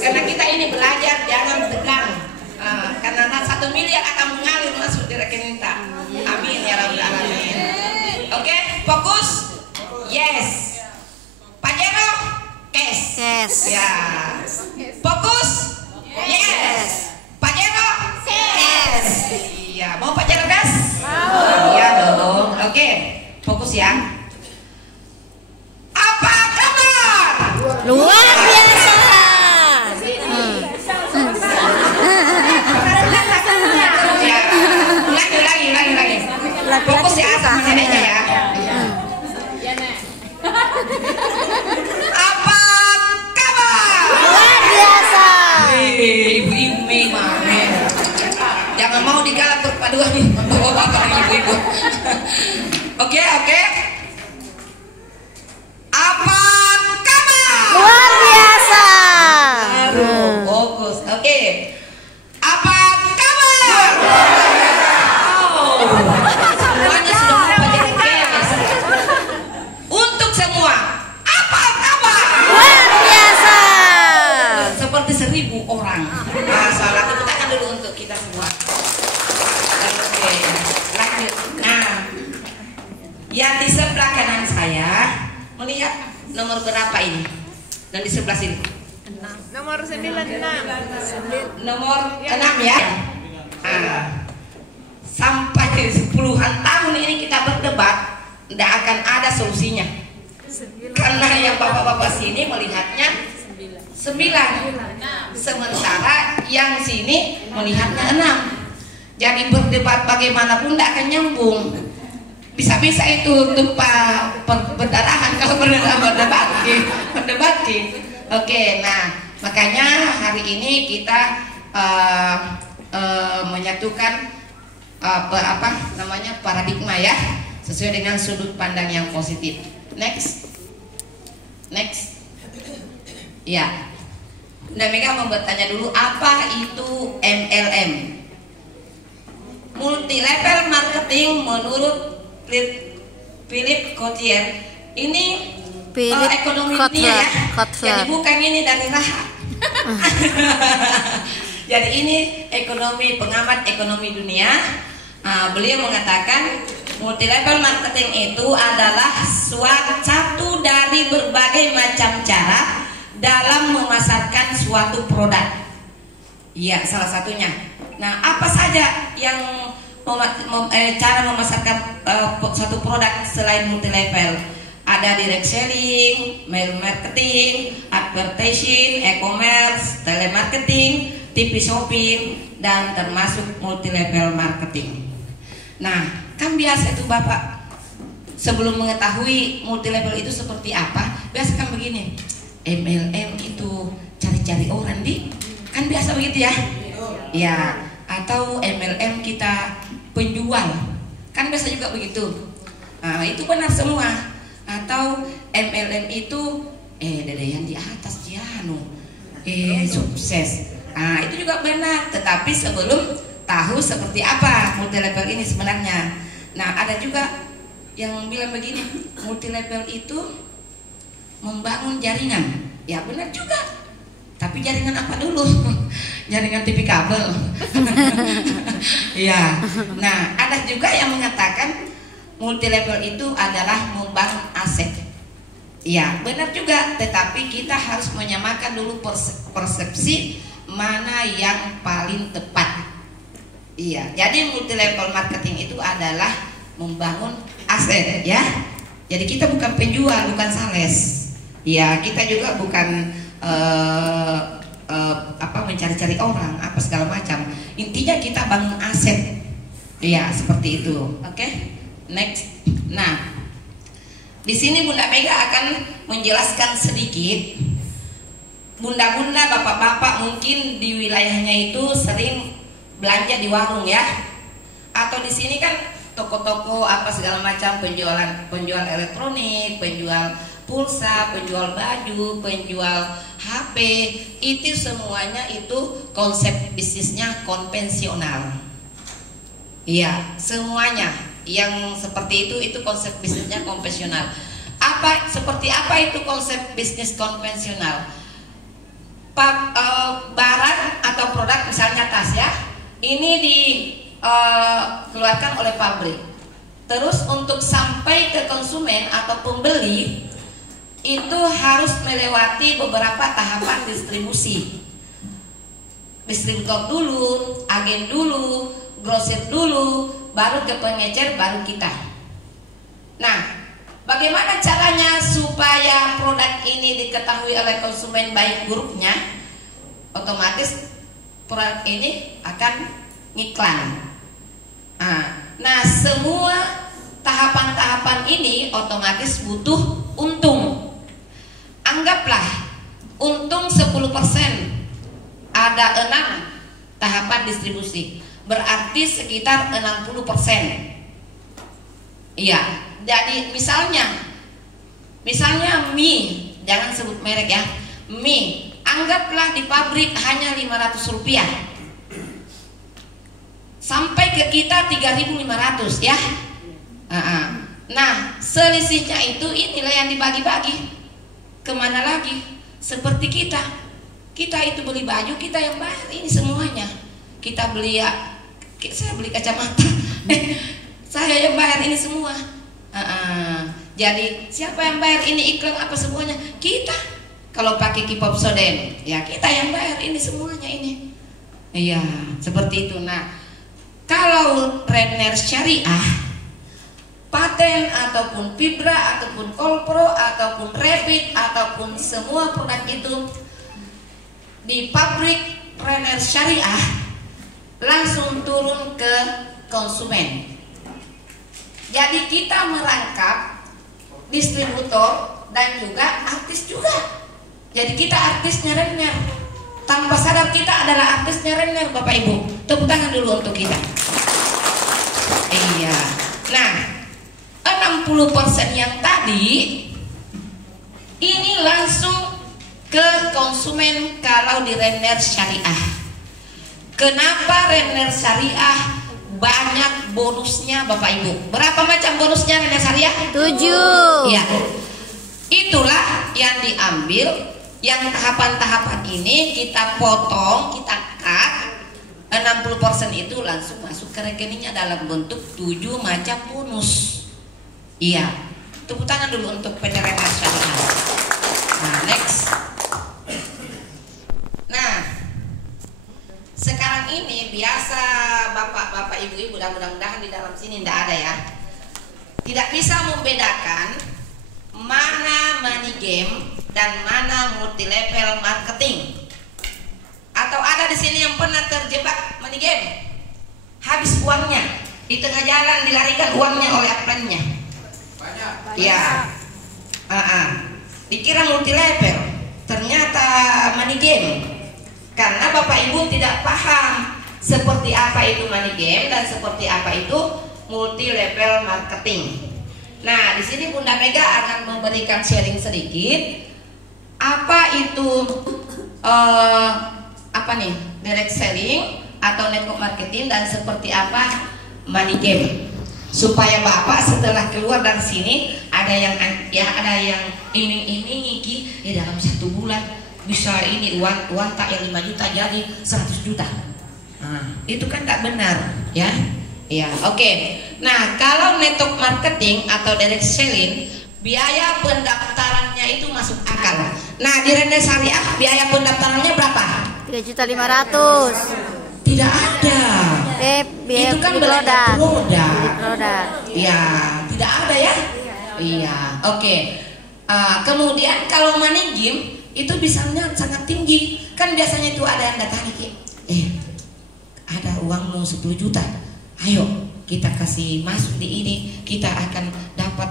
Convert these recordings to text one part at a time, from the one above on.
Karena kita ini belajar jangan tegang. Karena 1 miliar akan mengalir masuk di rekening kita. Amin ya rabbal alamin. Oke, fokus. Yes. Pajero, cash. Ya. Fokus. Yes. Pajero, cash. Iya, mau Pajero gas? Mau. Iya dong. Oke, fokus ya. Apa kabar? Luar biasa. Lagi. Fokus ya sama neneknya ya. Apa kabar? Luar biasa. Ibu-ibu memang. Jangan mau digalak perpaduan bapak-bapak ibu-ibu. Oke. Apa kabar? Luar biasa. Fokus. Oke. Apa kabar? Semuanya sudah mempelajari cash. Untuk semua, apa kabar? Luar biasa. Seperti 1000 orang. Masalah tepuk tangan dulu untuk kita semua. Oke, lanjut. Nah, yang di sebelah kanan saya melihat nomor berapa ini? Dan di sebelah sini Nomor 96. nomor 6 ya. Sampai puluhan tahun ini kita berdebat, tidak akan ada solusinya. Karena yang bapak-bapak sini melihatnya 9, sementara yang sini melihatnya 6. Jadi berdebat bagaimanapun tidak akan nyambung. Bisa-bisa itu tumpah perdarahan kalau berdebat. Oke, nah makanya hari ini kita menyatukan paradigma ya, sesuai dengan sudut pandang yang positif. Next. Ya, Bunda Mega mau bertanya dulu, apa itu MLM? Multi level marketing menurut Philip Kotler. Ini ekonomi dunia ya. Jadi bukan ini dari Raha. Jadi ini pengamat ekonomi dunia. Beliau mengatakan multi level marketing itu adalah satu dari berbagai macam cara dalam memasarkan suatu produk. Iya, salah satunya. Nah, apa saja yang cara memasarkan suatu produk selain multi level? Ada direct selling, mail marketing, advertising, e-commerce, telemarketing, TV shopping, dan termasuk multi level marketing. Nah, kan biasa itu Bapak sebelum mengetahui multi level itu seperti apa, biasa kan begini, MLM itu cari-cari orang kan biasa begitu ya? Ya, atau MLM kita penjual, kan biasa juga begitu. Nah, itu benar semua. Atau MLM itu dedean di atas sukses. Nah, itu juga benar, tetapi sebelum tahu seperti apa multi level ini sebenarnya. Nah, ada juga yang bilang begini, multi level itu membangun jaringan. Ya benar juga. Tapi jaringan apa dulu? Jaringan TV kabel. Ya. Nah, ada juga yang mengatakan multi level itu adalah membangun aset. Ya, benar juga, tetapi kita harus menyamakan dulu persepsi mana yang paling tepat. Iya, jadi multi level marketing itu adalah membangun aset ya. Jadi kita bukan penjual, bukan sales. Ya, kita juga bukan mencari-cari orang apa segala macam. Intinya kita bangun aset. Iya, seperti itu. Oke. Next. Nah, di sini Bunda Mega akan menjelaskan sedikit. Bunda-bunda, bapak-bapak mungkin di wilayahnya itu sering belanja di warung ya. Atau di sini kan toko-toko apa segala macam, penjual elektronik, penjual pulsa, penjual baju, penjual HP, itu semuanya itu konsep bisnisnya konvensional. Iya, semuanya yang seperti itu konsep bisnisnya konvensional. Seperti apa itu konsep bisnis konvensional? barang atau produk misalnya tas ya, ini dikeluarkan oleh pabrik. Terus untuk sampai ke konsumen atau pembeli itu harus melewati beberapa tahapan distribusi. Distributor dulu, agen dulu, grosir dulu, baru ke pengecer, baru kita. Nah, bagaimana caranya supaya produk ini diketahui oleh konsumen baik buruknya? Otomatis produk ini akan ngiklan. Nah, semua tahapan-tahapan ini otomatis butuh untung. Anggaplah untung 10%. Ada 6 tahapan distribusi, berarti sekitar 60%. Iya, jadi misalnya mie, jangan sebut merek ya, mie, anggaplah di pabrik hanya Rp500, sampai ke kita 3.500 ya. Nah, selisihnya itu inilah yang dibagi-bagi. Kemana lagi? Seperti kita itu beli baju, kita yang bayar ini semuanya. Kita beli saya beli kacamata, saya yang bayar ini semua. Jadi siapa yang bayar ini iklan apa semuanya? Kita. Kalau pakai K-pop Soden, ya kita yang bayar ini semuanya ini. Iya, seperti itu. Nah, kalau Renner Syariah, paten ataupun Fibra ataupun Kolpro ataupun Rapid ataupun semua produk itu di pabrik Renner Syariah langsung turun ke konsumen. Jadi kita merangkap distributor dan juga artis juga. Jadi kita artisnya Renner. Tanpa sadar kita adalah artisnya Renner, Bapak Ibu. Tepuk tangan dulu untuk kita. Iya. Nah, 60% yang tadi ini langsung ke konsumen kalau di Renner Syariah. Kenapa Renner Syariah banyak bonusnya Bapak Ibu? Berapa macam bonusnya Renner Syariah? 7. Ya. Itulah yang diambil, yang tahapan-tahapan ini kita potong, kita cut. 60% itu langsung masuk ke rekeningnya dalam bentuk 7 macam bonus. Iya. Tepuk tangan dulu untuk PT Renner Syariah. Nah, next. Nah, sekarang ini biasa bapak-bapak, ibu-ibu, dan mudah-mudahan di dalam sini tidak ada ya, tidak bisa membedakan mana money game dan mana multi level marketing. Atau ada di sini yang pernah terjebak money game, habis uangnya di tengah jalan, dilarikan uangnya oleh upline-nya. Ya, dikira multi level, ternyata money game. Karena Bapak Ibu tidak paham seperti apa itu money game dan seperti apa itu multi level marketing. Nah, di sini Bunda Mega akan memberikan sharing sedikit apa itu direct selling atau network marketing dan seperti apa money game. Supaya Bapak setelah keluar dari sini ada yang iming-iming dalam 1 bulan bisa ini uang tak yang 5 juta jadi 100 juta. Itu kan tak benar ya. Ya, oke. Nah, kalau network marketing atau direct selling, biaya pendaftarannya itu masuk akal. Nah, di Renner Syariah biaya pendaftarannya berapa? 3.500.000. Tidak ada. Biaya itu kan produk. Ya, tidak ada ya. Iya, oke. Kemudian kalau money game itu bisanya sangat tinggi. Kan biasanya itu ada yang datang ada uangmu 10 juta. Ayo kita kasih masuk di ini, kita akan dapat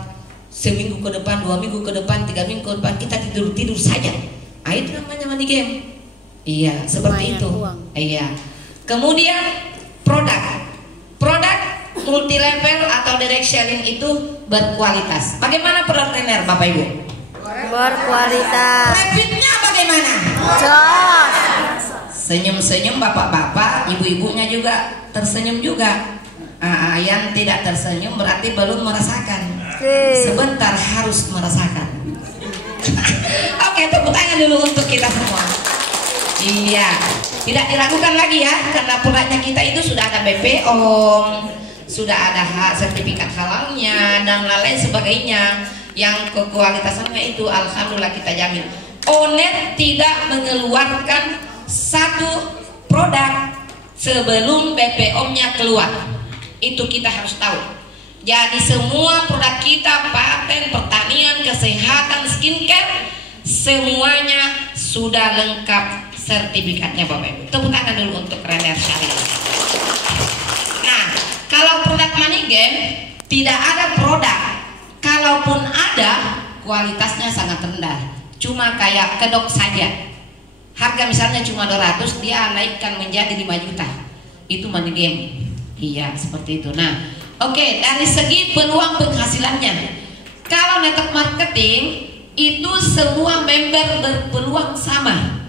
seminggu ke depan, 2 minggu ke depan, 3 minggu ke depan, kita tidur saja. Itu namanya money game. Iya, seperti itu. Iya. Kemudian produk multi level atau direct selling itu berkualitas. Bagaimana produk Renner, Bapak Ibu? Berkualitas. Rapidnya bagaimana? Jos. Senyum-senyum bapak-bapak, ibu-ibunya juga tersenyum juga. Yang tidak tersenyum berarti belum merasakan. Sebentar harus merasakan. Oke, tepuk tangan dulu untuk kita semua. Iya. Iya, tidak diragukan lagi ya, karena produknya kita itu sudah ada BPOM, sudah ada sertifikat halalnya dan lain sebagainya, yang kekualitasannya itu alhamdulillah kita jamin. Onet tidak mengeluarkan satu produk sebelum BPOM-nya keluar, itu kita harus tahu. Jadi semua produk kita, paten, pertanian, kesehatan, skincare, semuanya sudah lengkap sertifikatnya Bapak Ibu. Tepuk tangan dulu untuk Renner Syariah. Nah, kalau produk Money Game tidak ada produk, kalaupun ada kualitasnya sangat rendah, cuma kayak kedok saja. Harga misalnya cuma 200, dia naikkan menjadi 5 juta. Itu Money Game. Iya, seperti itu. Nah, oke, dari segi peluang penghasilannya, kalau network marketing itu semua member berpeluang sama.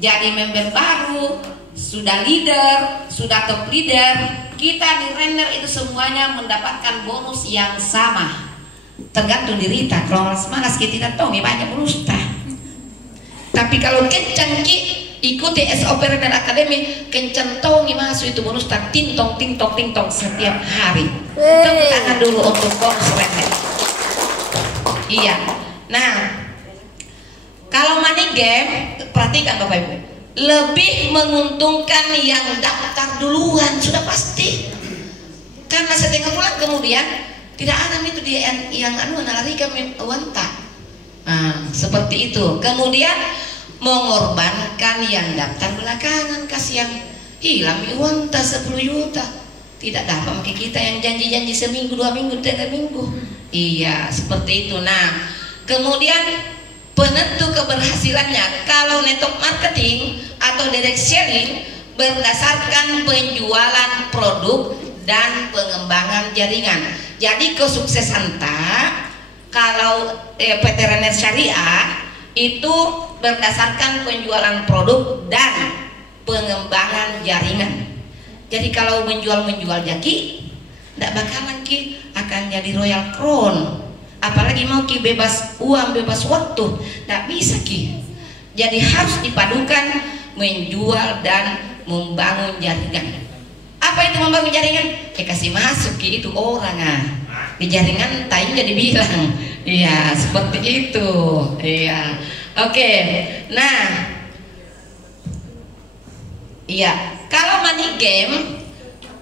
Jadi member baru, sudah leader, sudah top leader, kita di Renner itu semuanya mendapatkan bonus yang sama. Tergantung diri kita. Kalau malas kita tidak tahu, banyak bonus tak. Tapi kalau kencang ikuti SOP Renner Academy, kencang tahu masuk itu bonus tak, tintong setiap hari. Tepuk tangan dulu untuk bonus Renner. Iya. Nah, kalau Money Game, perhatikan Bapak Ibu, lebih menguntungkan yang daftar duluan, sudah pasti. Karena setengah bulan kemudian tidak ada itu dia yang larikan wanta. Nah, seperti itu. Kemudian mengorbankan yang daftar belakangan, kasih yang hilang wanta 10 juta. Tidak dapat pakai kita yang janji-janji seminggu, 2 minggu, 3 minggu. Iya, seperti itu. Nah, kemudian penentu keberhasilannya kalau network marketing atau direct selling berdasarkan penjualan produk dan pengembangan jaringan. Jadi kesuksesan kalau PT Renner Syariah itu berdasarkan penjualan produk dan pengembangan jaringan. Jadi kalau menjual jaki, tidak bakalan akan jadi Royal Crown. Apalagi mau bebas uang, bebas waktu, tidak bisa Jadi harus dipadukan menjual dan membangun jaringan. Apa itu membangun jaringan? Kasih masuk itu orang di jaringan tayang jadi bilang, iya seperti itu, iya. Oke, nah, iya. Kalau Money Game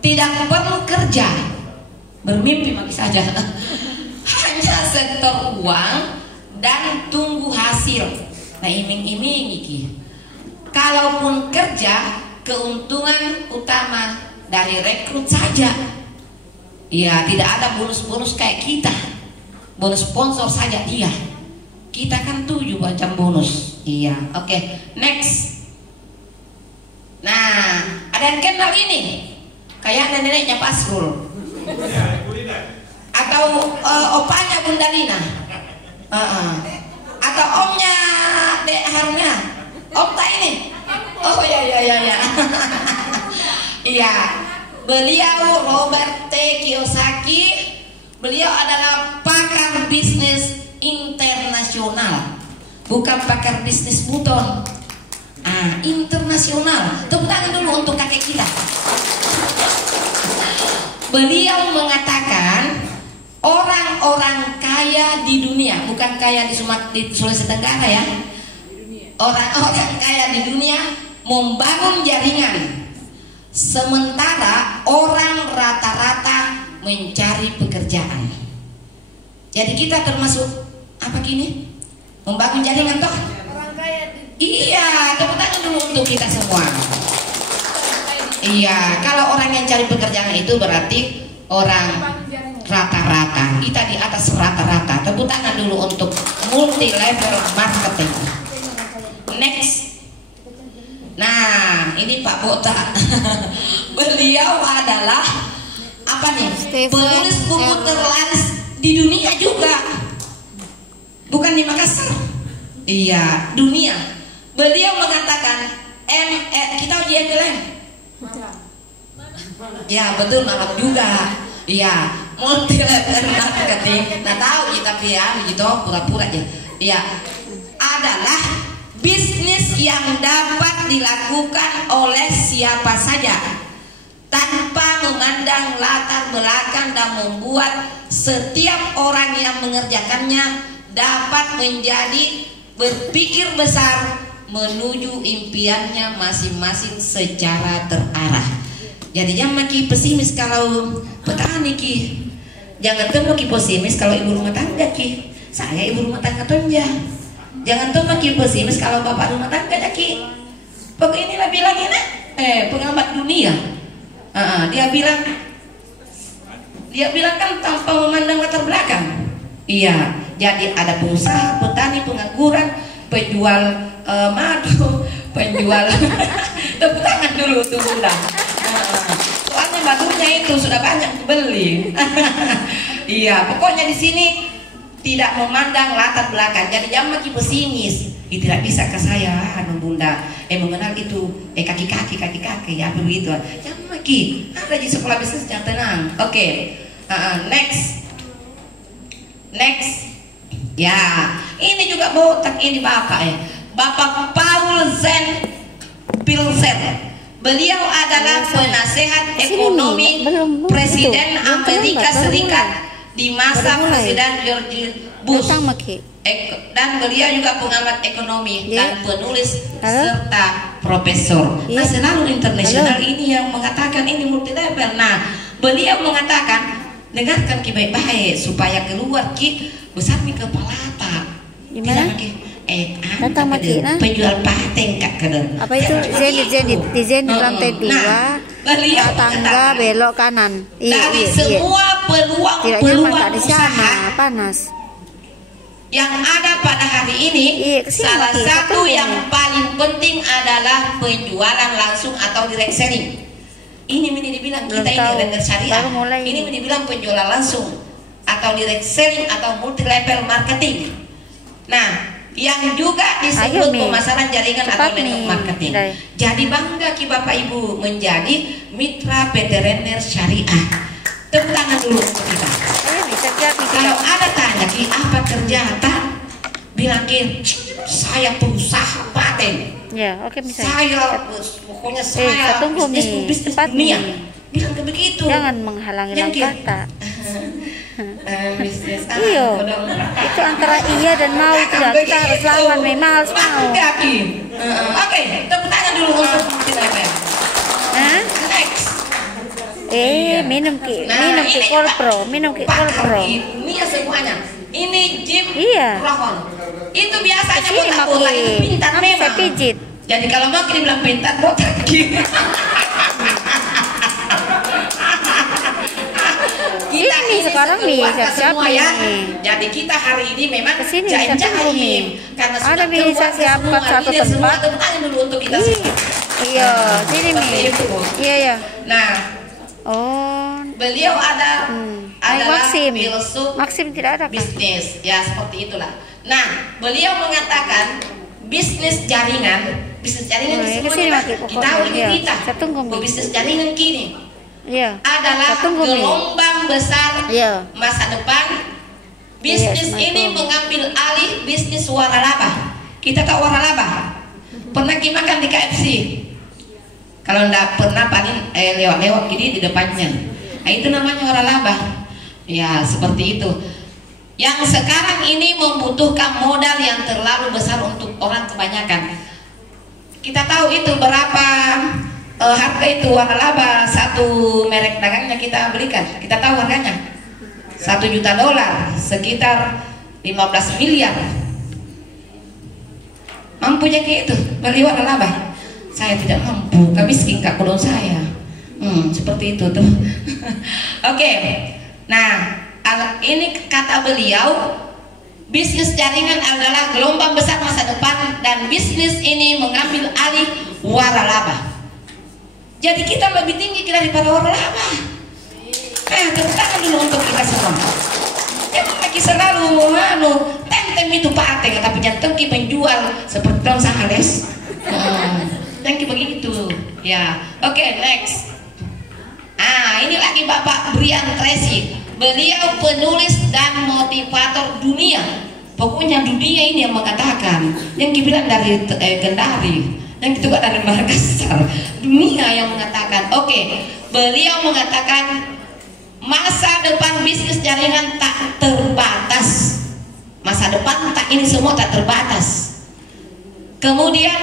tidak perlu kerja, bermimpi mati saja. Hanya setor uang dan tunggu hasil. Nah, iming-iming iki. Kalaupun kerja, keuntungan utama dari rekrut saja. Ya, tidak ada bonus-bonus kayak kita. Bonus sponsor saja iya. Kita kan 7 macam bonus. Iya, oke. Next. Nah, ada yang kenal ini? Kayak neneknya Pasrul. Atau opanya Bunda Lina, atau omnya Dek Haruna, om tak ini? Oh ya. Iya, beliau Robert T. Kiyosaki, beliau adalah pakar bisnis internasional, bukan pakar bisnis buton. Internasional. Tepuk tangan dulu untuk kakek kita. Beliau mengatakan orang-orang kaya di dunia, bukan kaya di Sulawesi Tenggara ya. Orang-orang kaya di dunia membangun jaringan, sementara orang rata-rata mencari pekerjaan. Jadi kita termasuk apa gini? Membangun jaringan toh? Orang kaya Iya, tepuk tangan dulu untuk kita semua. Iya, kalau orang yang cari pekerjaan itu berarti orang rata-rata. Kita di atas rata-rata. Tepuk tangan dulu untuk multi level marketing. Next. Nah, ini Pak Botak. Beliau adalah apa nih? Penulis buku terlaris di dunia juga. Bukan di Makassar. Iya, dunia. Beliau mengatakan kita uji MLM. Ya betul, malam juga. Iya, multi level marketing. Nah tahu kita gitu pura-pura aja. Iya, adalah bisnis yang dapat dilakukan oleh siapa saja tanpa memandang latar belakang dan membuat setiap orang yang mengerjakannya dapat menjadi berpikir besar menuju impiannya masing-masing secara terarah. Jadi jangan makin pesimis kalau petani ki. Jangan tuh makin pesimis kalau ibu rumah tangga ki. Saya ibu rumah tangga tonja. Jangan tuh makin pesimis kalau bapak rumah tangga ki. Pokoknya inilah bilangin pengamat dunia. Dia bilang kan tanpa memandang latar belakang. Iya, jadi ada pengusaha, petani, pengangguran, penjual madu, penjual. Tepuk tangan dulu tuh bunda. Soalnya madunya itu sudah banyak dibeli. Iya, pokoknya di sini tidak memandang latar belakang. Jadi jangan makin pesimis. Tidak bisa ke saya, bunda. Mengenal itu kaki-kaki ya begitu. Jangan makin. Ada di sekolah bisnis yang tenang. Oke. Next. Ya, ini juga botak ini bapak ya. Bapak Paul Zen Pilset. Beliau adalah penasehat ekonomi Presiden Amerika Serikat di masa Presiden George Bush. Dan beliau juga pengamat ekonomi dan penulis serta profesor. Nah, selalu internasional ini yang mengatakan ini multi level. Nah, beliau mengatakan dengarkan ki baik-baik supaya keluar ki besar mi kepala tak. Gimana? Datang maki penjual pateng kak keden. Apa itu? Zen di lantai 2. Tangga belok kanan. Dari semua peluang usaha panas yang ada pada hari ini, salah satu yang paling penting adalah penjualan langsung atau direct selling. Ini dibilang kita ini lender syariah. Ini dibilang penjualan langsung atau direct selling atau multi level marketing. Nah, yang juga disebut pemasaran jaringan atau network marketing. Jadi bangga ki Bapak Ibu menjadi mitra veteriner syariah. Tepuk tangan dulu untuk kita. Kalau ada tanya ki apa kerja tak, bilang ki saya pengusaha paten. Ya, oke misalnya. Saya pokoknya saya bisnis dunia. Bilang ke begitu. Jangan menghalangi kata. Bisnis iya. Itu antara iya dan mau tidak. Kita harus lawan, memang harus mau. Oke, tepuk tangan dulu untuk kita ya. Next. Minum ki Kolpro. Ini ya semuanya. Ini Jim Rohon. Itu biasanya botak-botak itu pintar memang. Pijit. Jadi kalau mau dibilang pintar botak gitu. Kita ini sekarang nih siapa ya? Jadi kita hari ini memang jaim-jaim karena ada bisa siapkan satu tempat. Tepuk tangan dulu untuk kita semua. Iya, sini nih. Iya. Nah, beliau adalah Maksim tidak ada bisnis ya seperti itulah. Nah, beliau mengatakan bisnis jaringan di semuanya kita bisnis jaringan kini adalah gelombang besar masa depan. Bisnis ini mengambil alih bisnis waralaba. Kita tahu waralaba? Pernah makan di KFC? Kalau enggak pernah paling lewat-lewat gini di depannya. Nah, itu namanya waralaba. Ya, seperti itu. Yang sekarang ini membutuhkan modal yang terlalu besar untuk orang kebanyakan. Kita tahu itu berapa harga itu waralaba, satu merek dagangnya kita belikan. Kita tahu harganya $1 juta, sekitar 15 miliar. Mampu kayak itu beli waralaba? Saya tidak mampu, kami miskin kak kulon saya. Seperti itu tuh. Oke. Nah, ini kata beliau, bisnis jaringan adalah gelombang besar masa depan dan bisnis ini mengambil alih waralaba. Jadi kita lebih tinggi daripada waralaba. Tepuk tangan dulu untuk kita semua. Jangan lagi selalu tentem itu pateng, tapi jangan penjual seperti Don Sahales. Jangan begitu. Ya, oke, next. Ini lagi Bapak Brian Tracy. Beliau penulis dan motivator dunia. Pokoknya dunia ini yang mengatakan, yang dibilang dari Kendari. yang itu gak dari Makassar, dunia yang mengatakan. Oke, beliau mengatakan masa depan bisnis jaringan tak terbatas. Masa depan tak ini semua tak terbatas. Kemudian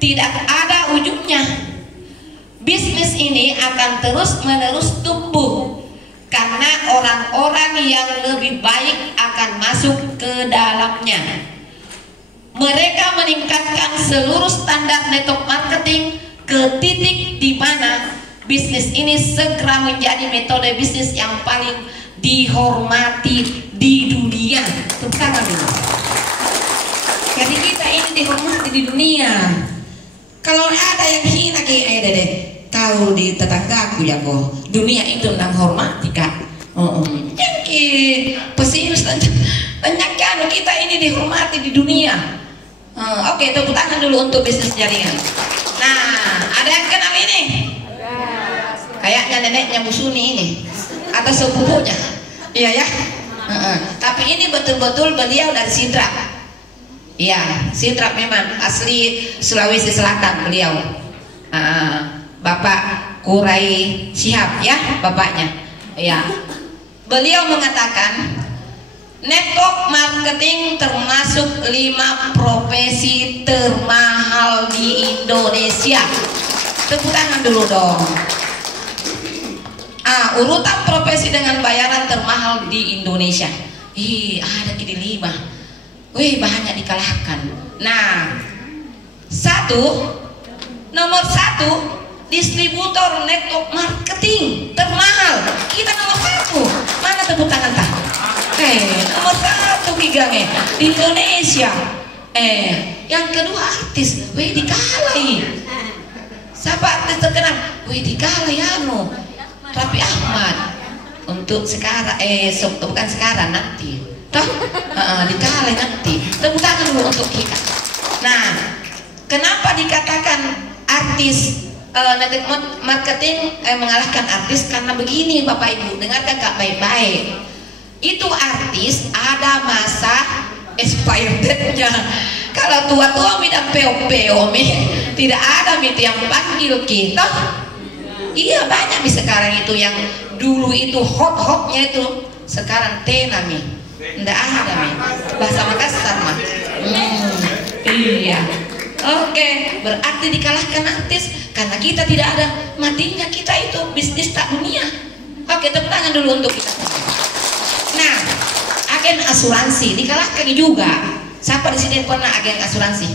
tidak ada ujungnya. Bisnis ini akan terus menerus tumbuh karena orang-orang yang lebih baik akan masuk ke dalamnya. Mereka meningkatkan seluruh standar network marketing ke titik di mana bisnis ini segera menjadi metode bisnis yang paling dihormati di dunia. Tepuk tangan dulu. Jadi kita ini dihormati di dunia. Kalau ada yang hina kayak dede, tahu di tetanggaku ya kok, dunia itu nang hormati kak. Yang pesimis banyak kan kita ini dihormati di dunia. Oke, tepuk tangan dulu untuk bisnis jaringan. Nah, ada yang kenal ini? Kayaknya neneknya Bu Suni ini atau sepupunya. Iya ya. Tapi ini betul-betul beliau dari Sidrap. Iya, Sidrap memang asli Sulawesi Selatan beliau. Bapak Kurai Syihab ya, bapaknya. Iya. Beliau mengatakan network marketing termasuk 5 profesi termahal di Indonesia. Tepuk tangan dulu dong. Urutan profesi dengan bayaran termahal di Indonesia. Ada di 5. Banyak dikalahkan. Nah, nomor 1 distributor network marketing termahal. Kita nomor 1. Mana tepuk tangan tak? Nomor 1 gigangnya di Indonesia. Yang kedua artis, dikalai. Siapa artis terkenal? Dikalai Raffi Ahmad. Untuk sekarang, bukan sekarang, nanti. Toh, dikalai nanti. Tepuk tangan dulu untuk kita. Nah, kenapa dikatakan artis network marketing mengalahkan artis? Karena begini Bapak Ibu, dengarkan Kak baik-baik. Itu artis ada masa expired date-nya. Kalau tua-tua dan peo-peo tidak ada yang panggil kita. Iya, banyak sekarang itu yang dulu itu hot-hotnya itu sekarang tenang ndak ada bahasa Makassar mah. Iya. Oke, berarti dikalahkan artis karena kita tidak ada matinya kita itu bisnis tak dunia. Oke, tepuk tangan dulu untuk kita. Nah, agen asuransi dikalahkan juga. Siapa di sini pernah agen asuransi?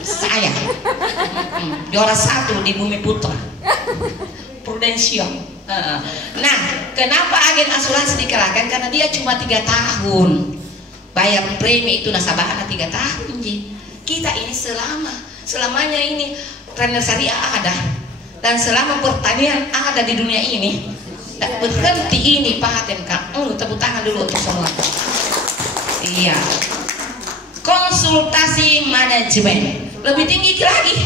Saya. Juara 1 di Bumi Putra. Prudential. Nah, kenapa agen asuransi dikalahkan? Karena dia cuma 3 tahun. Bayar premi itu nasabahnya 3 tahun. Kita ini selamanya ini trainer syariah ada. Dan selama pertanian ada di dunia ini. Tak berhenti ini paten Kak. Tepuk tangan dulu untuk semua. Iya. Konsultasi manajemen lebih tinggi lagi.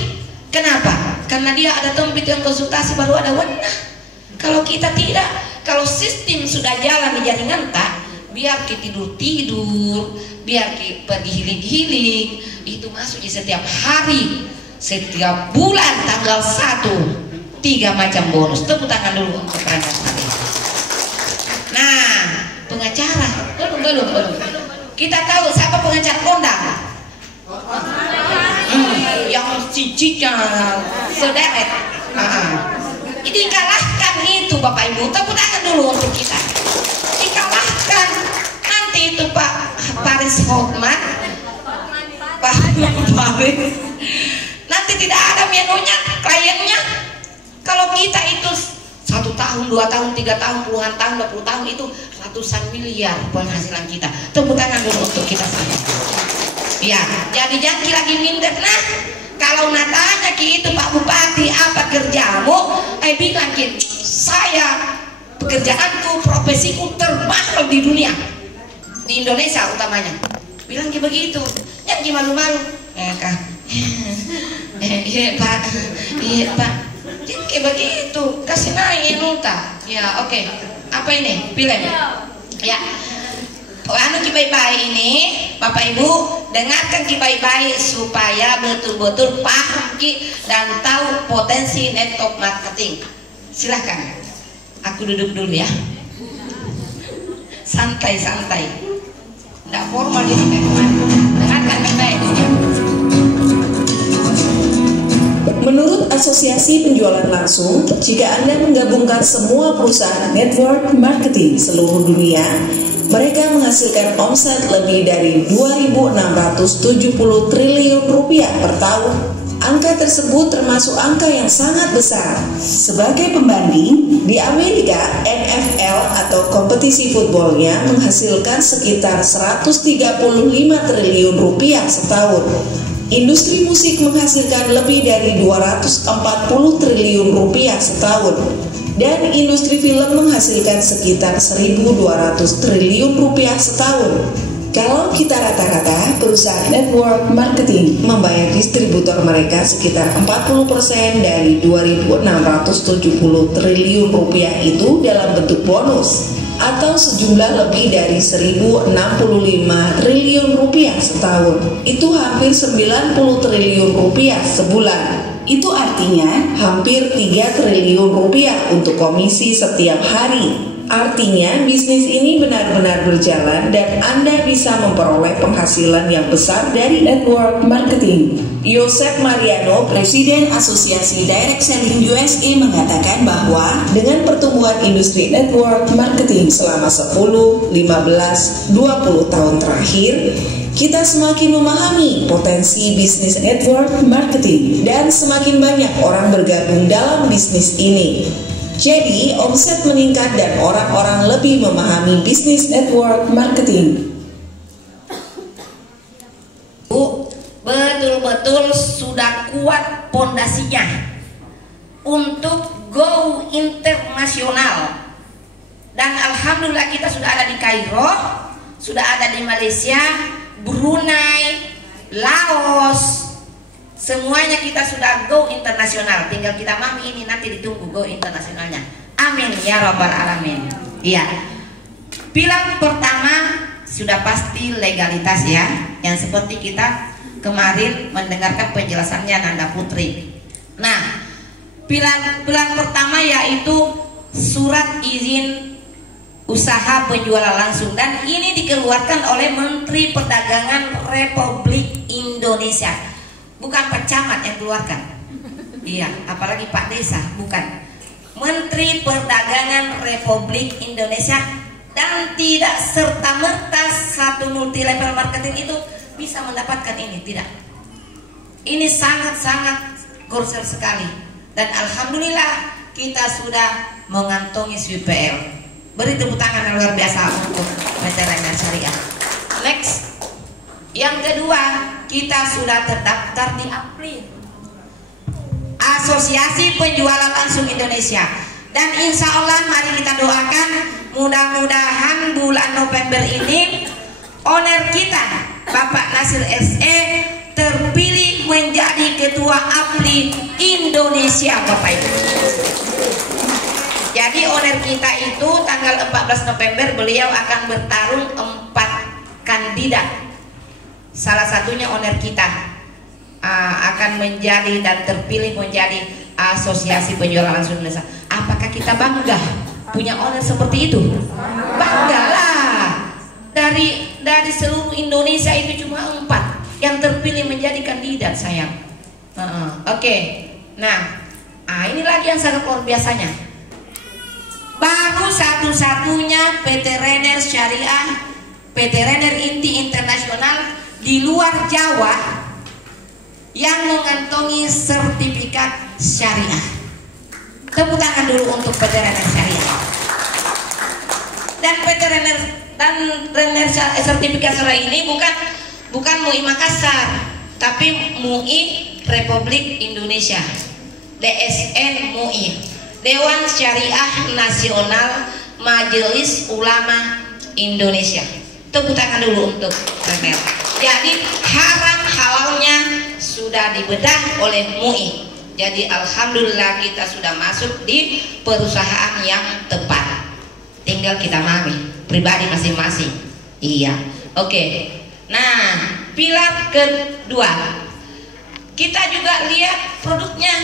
Kenapa? Karena dia ada tempat yang konsultasi baru ada wenah. Kalau kita tidak, kalau sistem sudah jalan di jaringan tak, biar kita tidur, biar kita pergi hiling-hiling, itu masuk di setiap hari, setiap bulan tanggal 1. 3 macam bonus. Tepuk tangan dulu untuk perangkat tadi. Nah, pengacara belum. Kita tahu siapa pengacara kondang? Yang cicitnya sederet. Dikalahkan itu Bapak Ibu. Tepuk tangan dulu untuk kita. Dikalahkan. Nanti itu Pak Paris Hotman. Pak Paris. Nanti tidak ada menunya, kliennya. Kalau kita itu 1 tahun, 2 tahun, 3 tahun, puluhan tahun, 20 tahun itu ratusan miliar penghasilan kita. Tepuk tangan dulu untuk kita semua. Ya, jadi jangan lagi minder. Nah, kalau natanya itu Pak Bupati apa kerjamu? Bilang saya pekerjaanku, profesiku termahal di dunia, di Indonesia utamanya. Bilang begitu. Yang malu-malu. Iya Pak. Jadi kayak begitu, kasih naik nota. Ya oke. Apa ini? Pilih. Ya. Anu baik-baik ini Bapak Ibu dengarkan Ki baik-baik supaya betul-betul paham Ki dan tahu potensi network marketing. Silahkan, aku duduk dulu ya. Santai-santai, tidak formal ini teman. Dengarkan baik-baik. Menurut Asosiasi Penjualan Langsung, jika Anda menggabungkan semua perusahaan network marketing seluruh dunia, mereka menghasilkan omset lebih dari 2.670 triliun rupiah per tahun. Angka tersebut termasuk angka yang sangat besar. Sebagai pembanding, di Amerika, NFL atau kompetisi footballnya menghasilkan sekitar 135 triliun rupiah setahun. Industri musik menghasilkan lebih dari 240 triliun rupiah setahun. Dan industri film menghasilkan sekitar 1.200 triliun rupiah setahun. Kalau kita rata-rata, perusahaan network marketing membayar distributor mereka sekitar 40% dari 2.670 triliun rupiah itu dalam bentuk bonus, atau sejumlah lebih dari 1.065 triliun rupiah setahun. Itu hampir 90 triliun rupiah sebulan. Itu artinya hampir 3 triliun rupiah untuk komisi setiap hari. Artinya bisnis ini benar-benar berjalan dan Anda bisa memperoleh penghasilan yang besar dari network marketing. Joseph Mariano, Presiden Asosiasi Direct Selling USA mengatakan bahwa dengan pertumbuhan industri network marketing selama 10, 15, 20 tahun terakhir, kita semakin memahami potensi bisnis network marketing dan semakin banyak orang bergabung dalam bisnis ini. Jadi, omset meningkat dan orang-orang lebih memahami bisnis network marketing. Bu, betul-betul sudah kuat pondasinya untuk go internasional. Dan alhamdulillah kita sudah ada di Kairo, sudah ada di Malaysia, Brunei, Laos. Semuanya kita sudah go internasional. Tinggal kita mami ini nanti ditunggu go internasionalnya. Amin ya rabbal alamin. Iya. Pilar pertama sudah pasti legalitas ya, yang seperti kita kemarin mendengarkan penjelasannya Nanda Putri. Nah, pilar pertama yaitu surat izin usaha penjualan langsung, dan ini dikeluarkan oleh Menteri Perdagangan Republik Indonesia. Bukan Pak Camat yang keluarkan. Iya, apalagi Pak Desa, bukan. Menteri Perdagangan Republik Indonesia. Dan tidak serta-merta satu multi level marketing itu bisa mendapatkan ini, tidak. Ini sangat-sangat krusial sekali. Dan alhamdulillah kita sudah mengantongi SWPL. Beri tepuk tangan yang luar biasa untuk veteran syariah. Next. Yang kedua, kita sudah terdaftar di APLI, Asosiasi Penjualan Langsung Indonesia. Dan insya Allah mari kita doakan mudah-mudahan bulan November ini owner kita Bapak Nasir SE terpilih menjadi Ketua APLI Indonesia, Bapak Ibu. Jadi owner kita itu tanggal 14 November beliau akan bertarung 4 kandidat. Salah satunya owner kita akan menjadi dan terpilih menjadi Asosiasi Penjualan Langsung Indonesia. Apakah kita bangga punya owner seperti itu? Banggalah. Dari seluruh Indonesia itu cuma 4 yang terpilih menjadi kandidat, sayang. Oke. Nah, ini lagi yang sangat luar biasanya. Baru satu-satunya PT Renner Syariah, PT Renner Inti Internasional di luar Jawa yang mengantongi sertifikat syariah. Tepuk tangan dulu untuk PT Renner Syariah. Dan PT Renner dan Renner sertifikat syariah ini bukan MUI Makassar, tapi MUI Republik Indonesia, DSN MUI, Dewan Syariah Nasional Majelis Ulama Indonesia. Tepuk tangan dulu untuk Renner. Jadi haram halalnya sudah dibedah oleh MUI. Jadi alhamdulillah kita sudah masuk di perusahaan yang tepat. Tinggal kita mami pribadi masing-masing. Iya. Oke. Nah, pilar kedua, kita juga lihat produknya.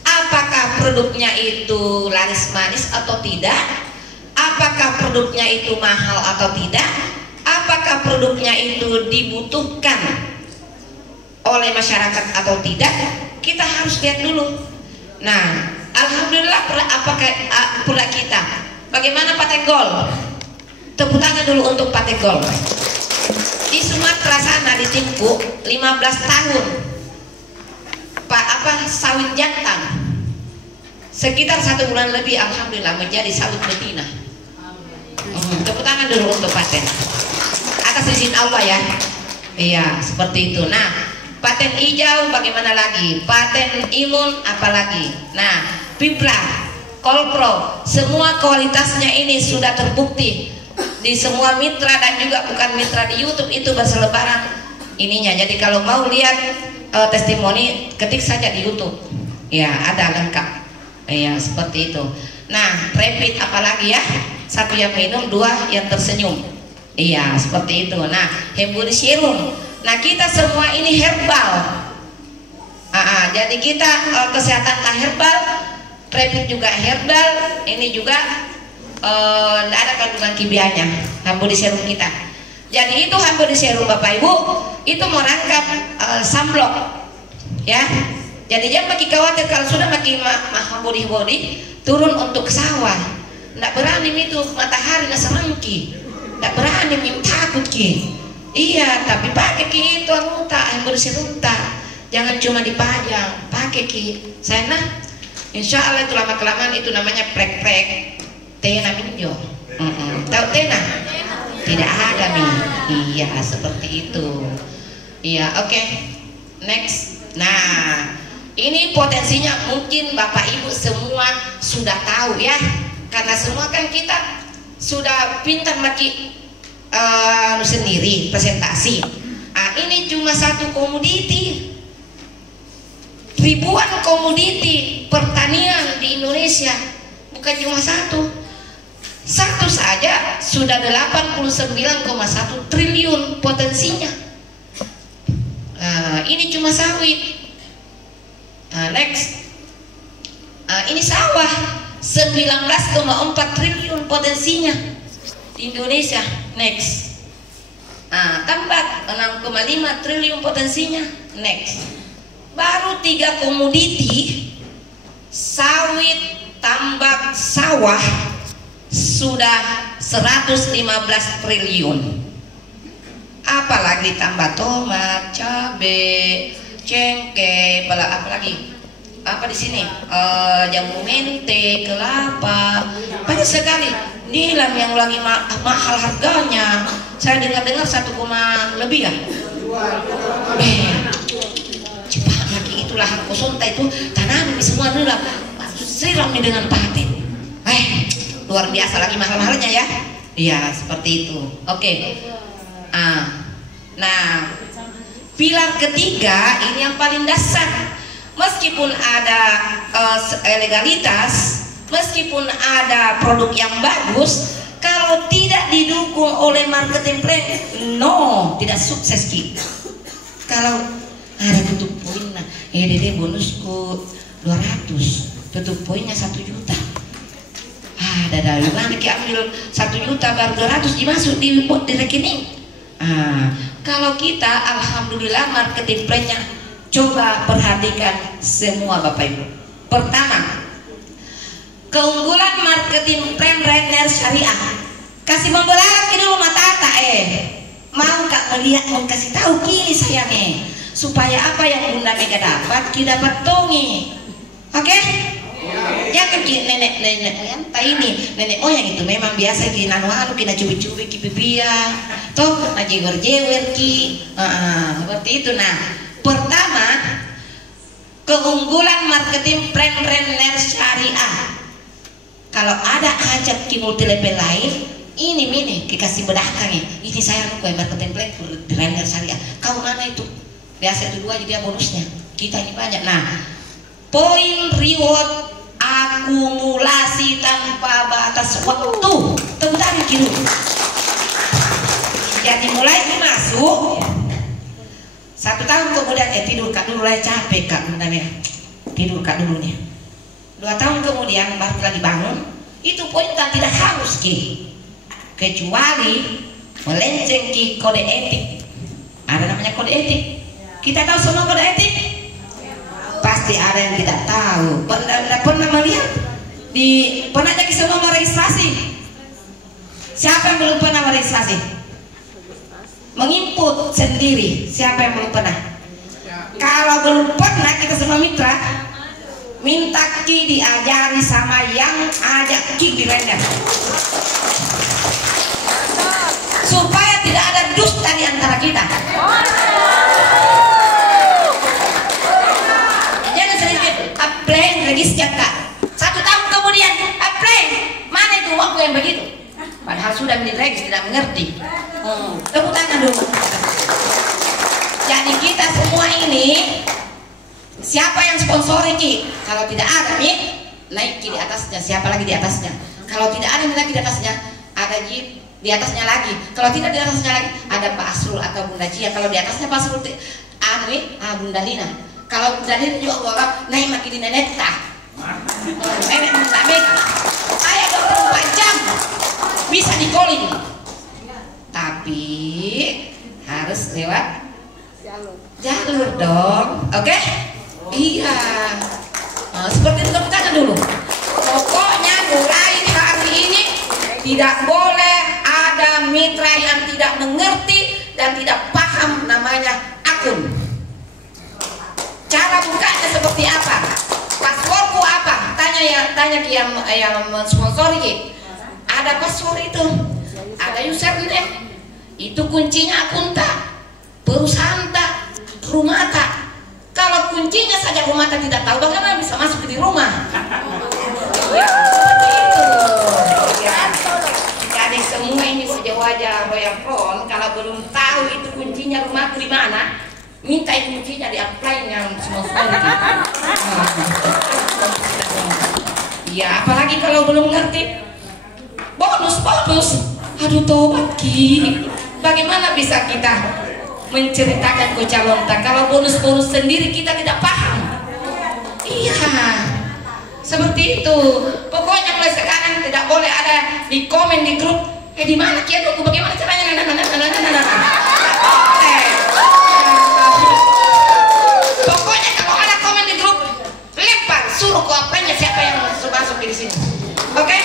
Apakah produknya itu laris manis atau tidak? Apakah produknya itu mahal atau tidak? Apakah produknya itu dibutuhkan oleh masyarakat atau tidak? Kita harus lihat dulu. Nah, alhamdulillah produk kita. Bagaimana Pategol? Tepuk tangan dulu untuk Pategol. Di Sumatera sana di Timku 15 tahun sawit jantan, sekitar 1 bulan lebih alhamdulillah menjadi sawit betina. Tepuk tangan dulu untuk paten atas izin Allah ya. Iya, seperti itu. Nah, paten hijau bagaimana lagi? Paten imun apalagi? Nah, Pipra, Kolpro, semua kualitasnya ini sudah terbukti di semua mitra dan juga bukan mitra di YouTube itu berselebaran ininya. Jadi kalau mau lihat testimoni, ketik saja di YouTube. Ya, ada lengkap. Ya, seperti itu. Nah, rapid apalagi ya? 1 yang minum, 2 yang tersenyum. Iya, seperti itu. Nah, Hembody Serum. Nah, kita semua ini herbal. Jadi kita kesehatan herbal, rapid juga herbal. Ini juga ada kandungan kimianya. Hembody Serum kita. Jadi itu Hembody Serum Bapak Ibu, itu merangkap sunblock, ya. Jadi jangan makin khawatir kalau sudah makin body turun untuk ke sawah. Nggak berani itu matahari naserengki, nggak berani takut ki. Iya, tapi pakai ki itu Hembody Serum jangan cuma dipajang, pakai ki. Saya insya Allah itu lama kelamaan itu namanya prek-prek tena minjo. Tahu tena? Tidak ada nih. Iya, seperti itu. Iya, oke. Next. Nah, ini potensinya mungkin Bapak Ibu semua sudah tahu ya, karena semua kan kita sudah pintar maki sendiri presentasi. Ini cuma satu komoditi, ribuan komoditi pertanian di Indonesia, bukan cuma satu saja sudah 89,1 triliun potensinya. Ini cuma sawit. Next, ini sawah 19,4 triliun potensinya di Indonesia. Next, tambak 6,5 triliun potensinya. Next, baru 3 komoditi sawit, tambak, sawah sudah 115 triliun. Apalagi tambah tomat, cabe, cengkeh, apalagi apa di sini? Jambu mente, kelapa, banyak sekali. Nilam yang lagi mahal harganya. Saya dengar 1, lebih ya. Cepat lagi itulah kosonta itu tanam semua nilam. Siram nih dengan paten. Luar biasa lagi mahal-mahalnya ya. Iya, seperti itu. Oke. Nah, pilar ketiga ini yang paling dasar. Meskipun ada legalitas, meskipun ada produk yang bagus, kalau tidak didukung oleh marketing plan, tidak sukses ki. Kalau ada tutup poin, dede bonusku 200, tutup poinnya 1 juta. Ada gimana ki ambil 1 juta baru 200 dimasuk di rekening. Kalau kita alhamdulillah marketing plan-nya coba perhatikan semua Bapak Ibu. Pertama, keunggulan marketing plan Rainer Syariah. Kasih membelajar ke dulu mata mau kak melihat, mau kasih tahu kini saya supaya apa yang Bunda Mega dapat kita dapat tongi. Oke? Jangan nenek nenek moyang itu memang biasa kita kita cubit-cubit ki pipia toh jewer-jewer ki seperti itu. Nah, pertama keunggulan marketing plan Rainer Syariah. Kalau ada hajat ki multi level lain, ini dikasih bedahkan ini saya marketing plan Rainer Syariah. Kau mana itu? Biasa itu 2 jadi bonusnya. Kita ini banyak. Nah, poin reward akumulasi tanpa batas waktu. Tepuk tangan kiri. Jadi mulai masuk 1 tahun kemudian tidur kak dulu lah, capek kak sebenarnya, tidur kak dulu nih. 2 tahun kemudian baru lagi bangun, itu poin kan tidak harus ki, kecuali melenceng ki kode etik. Ada namanya kode etik. Kita tahu semua kode etik? Pasti ada yang tidak tahu. Pernah melihat pernah jadi semua meregistrasi? Siapa yang belum pernah meregistrasi? Menginput sendiri. Siapa yang belum pernah? Kalau belum pernah, kita semua mitra minta ki diajari sama yang ajak ki di render, supaya tidak ada dusta di antara kita. Jangan sedikit apply register kak, 1 tahun kemudian apply, mana itu waktu yang begitu? Padahal sudah diregis, tidak mengerti. Tepuk tangan dulu. Jadi kita semua ini, siapa yang sponsori ki? Kalau tidak ada nih, naik ki di atasnya. Siapa lagi di atasnya? Kalau tidak ada lagi di atasnya, ada di atasnya lagi. Kalau tidak di atasnya lagi, ada Pak Asrul atau Bunda Cia. Kalau di atasnya Pak Asrul, Bunda Lina. Kalau Bunda Lina juga Allah naik makin di nenek tak. Nenek Bunda Mega. Saya 24 jam bisa di calling. Tapi harus lewat jalur dong, oke? Iya. Nah, seperti itu, tepuk tangan dulu. Pokoknya mulai hari ini tidak boleh ada mitra yang tidak mengerti dan tidak paham namanya akun. Cara bukanya seperti apa? Passwordku apa? Tanya yang mensponsori. Ada password itu, ada username. Itu kuncinya akun tak, perusahaan tak, rumah tak. Kalau kuncinya saja rumah tak tidak tahu, bagaimana bisa masuk di rumah? Ya, seperti itu. Ya. Jadi semua ini sejawaja Royal Front, kalau belum tahu itu kuncinya rumah di mana, minta itu kuncinya di-apply yang semua ya, apalagi kalau belum ngerti. Bonus. Aduh tobat ki. Bagaimana bisa kita menceritakan ke calon tak kalau bonus sendiri kita tidak paham? Iya, seperti itu. Pokoknya mulai sekarang tidak boleh ada di komen di grup. Di mana kian aku? Bagaimana caranya? Pokoknya kalau ada komen di grup, lempar, suruh ke apanya siapa yang masuk di sini. Oke?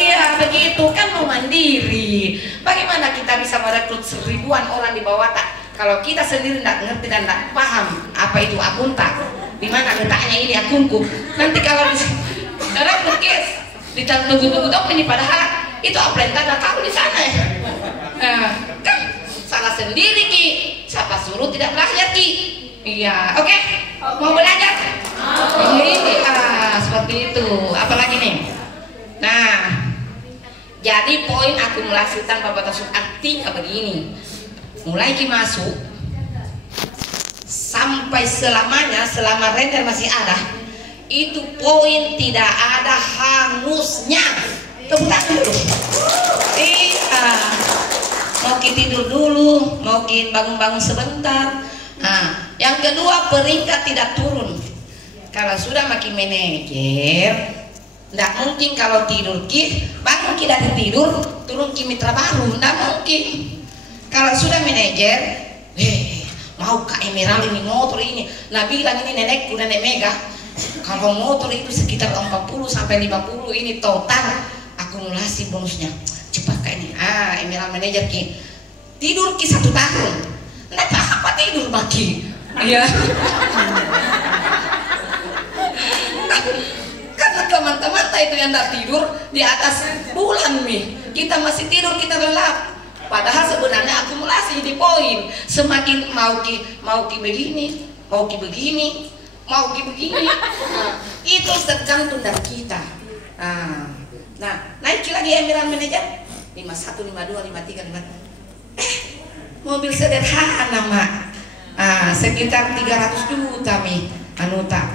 Iya, begitu kan mau mandiri. Bagaimana kita bisa merekrut 1000-an orang di bawah tak? Kalau kita sendiri tidak ngerti dan tidak paham apa itu akun tak, di mana letaknya ini akunku. Nanti kalau rekrut kes, ditunggu-tunggu ini padahal itu apa yang tidak tahu di sana ya. Kan salah sendiri ki. Siapa suruh tidak belajar ki? Iya, oke? Mau belajar? Iya, seperti itu. Apalagi nih? Nah, jadi poin akumulasi tanpa batas artinya begini. Mulai masuk sampai selamanya, selama render masih ada, itu poin tidak ada hangusnya. Tepuk tangan dulu. Iya. Mau kita tidur dulu, mau kita bangun-bangun sebentar. Nah, yang kedua, peringkat tidak turun. Kalau sudah makin manajer, tidak mungkin kalau tidur ki, bangun ki dari tidur, turun ki mitra baru, tidak mungkin. Kalau sudah manajer, mau Kak Emerald ini motor ini, nah bilang ini nenekku, nenek Mega, kalau motor itu sekitar 40 sampai 50 ini total akumulasi bonusnya. Cepat Kak ini, Emerald manajer ki, tidur ki 1 tahun, nggak apa tidur bagi, iya. Karena teman-teman itu yang tidak tidur di atas bulan nih, kita masih tidur, kita lelap. Padahal sebenarnya akumulasi di poin. Semakin mau ki begini, mau ki begini, mau ki begini. Nah, itu tergantung dari kita. Nah, naik lagi Emerald manajer 51, 52, 53, 54. Mobil sederhana mak. Sekitar 300 juta mi anuta.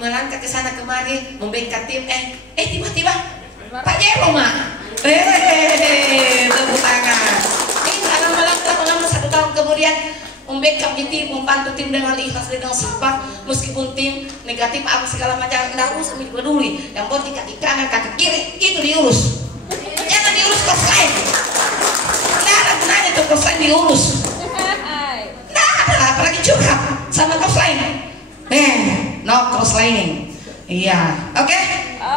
Melangkah ke sana kemari, membengkat tim. Tiba-tiba Pak Jero mak. Tepuk tangan. Ini karena malam 1 tahun kemudian membackup tim, membantu tim dengan ikhlas dengan sabar, meskipun tim negatif apa segala macam nggak usah peduli. Yang penting kaki kanan kaki kiri itu diurus. Jangan diurus kos lain. Nggak ada gunanya tuh kos lain diurus. Nggak ada, apalagi curhat sama kos lain. No cross lining. Iya, oke.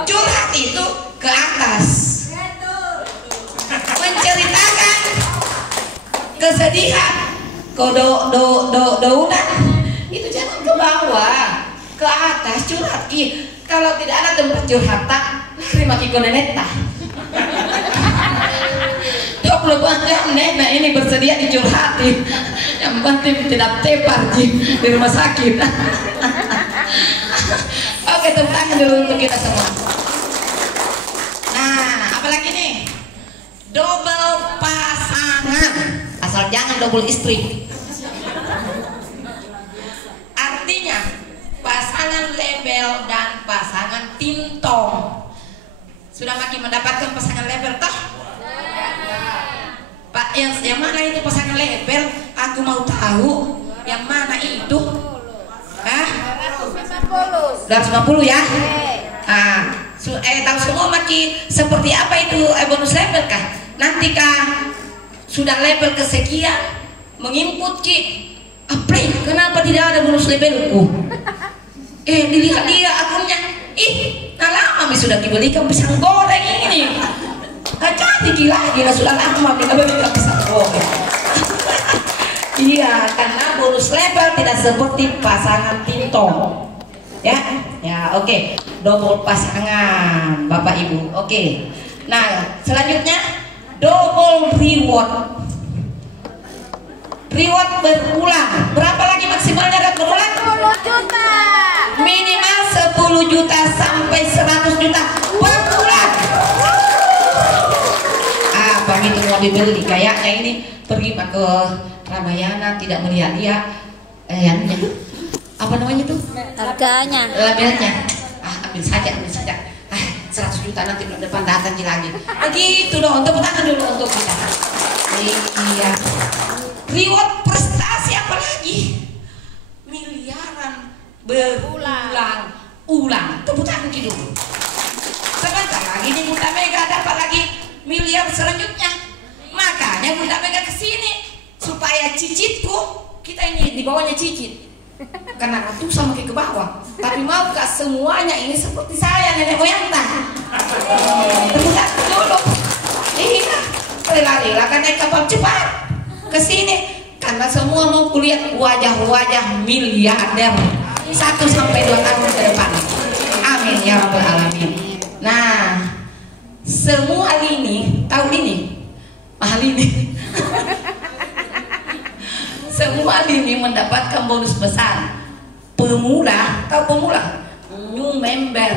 Curhat itu ke atas. Menceritakan kesedihan, daunan itu jangan ke bawah, ke atas curhat. Kalau tidak ada tempat curhat, terima kasih koneneta. 24 jam nenek ini bersedia dicurhati. Yang penting tidak tepar di rumah sakit. Oke, tepuk tangan dulu untuk kita semua. Nah, apalagi nih? Double pasangan, asal jangan double istri. Artinya pasangan label dan pasangan tintong. Sudah makin mendapatkan pasangan label toh? Pak, yang mana itu pasangan label? Aku mau tahu yang mana itu. Hah? 250 ya? Tahu semua maki seperti apa itu bonus label kah? Nanti kah sudah label kesekian menginput ki April, kenapa tidak ada bonus labelku? Dilihat dia akunnya, nah lama sudah dibelikan pisang goreng ini. Cantik lagi, sudah lama dibelikan pisang goreng. Iya, karena bonus label tidak seperti pasangan tintong. Ya, oke. Double pasangan, Bapak Ibu. Oke. Nah, selanjutnya double reward. Reward berulang. Berapa lagi maksimalnya reward berulang? 10 juta. Minimal 10 juta sampai 100 juta per bulan. Apa itu mau dibeli? Kayaknya ini pergi ke Ramayana tidak melihat dia apa namanya tuh? Harganya. Labelnya. Ambil saja. 100 juta nanti bulan depan datang lagi. Gitu dong, tepuk tangan dulu untuk kita. Iya. Reward prestasi apa lagi? Miliaran berulang. Tepuk tangan dulu. Sebentar lagi nih Bunda Mega dapat lagi miliar selanjutnya. Makanya Bunda Mega kesini supaya cicitku, kita ini di bawahnya cicit. Karena ratusan makin ke bawah, tapi maukah semuanya ini seperti saya nenek moyang tak? Tepuk tangan dulu. Iya, rela-rela kan naik kapal cepat ke sini karena semua mau kulihat wajah-wajah miliarder 1 sampai 2 tahun ke depan. Amin ya rabbal alamin. Nah, semua lini tahun ini mahal ini. Semua lini mendapatkan bonus besar. Pemula, tahu pemula? New member.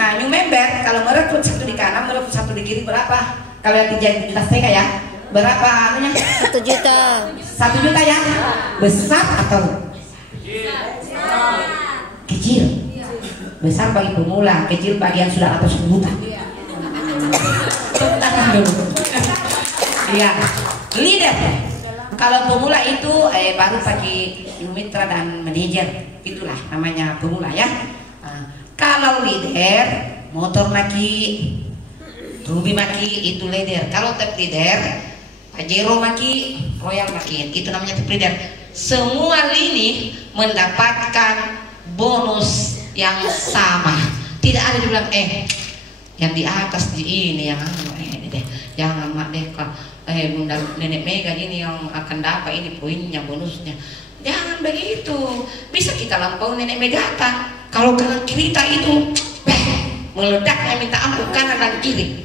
Nah, new member kalau merekrut 1 di kanan, merekrut 1 di kiri berapa? Kalau yang 3 juta TK ya, berapa anunya? 1 juta. 1 juta ya? Besar atau kecil? Besar bagi pemula, kecil bagi yang sudah atas juta. Tepuk tangan dulu. Iya, leader. Kalau pemula itu baru pakai mitra dan manajer, itulah namanya pemula ya. Kalau leader, motor maki, Ruby maki, itu leader. Kalau top leader, Pajero maki, Royal maki, itu namanya top leader. Semua lini mendapatkan bonus yang sama. Tidak ada dibilang yang di atas di ini yang ini deh, jangan mak deh Bunda Nenek Mega ini yang akan dapat ini poinnya bonusnya. Jangan begitu. Bisa kita lampau Nenek Megata. Kalau kanan kiri itu meledaknya minta ampun kanan dan kiri.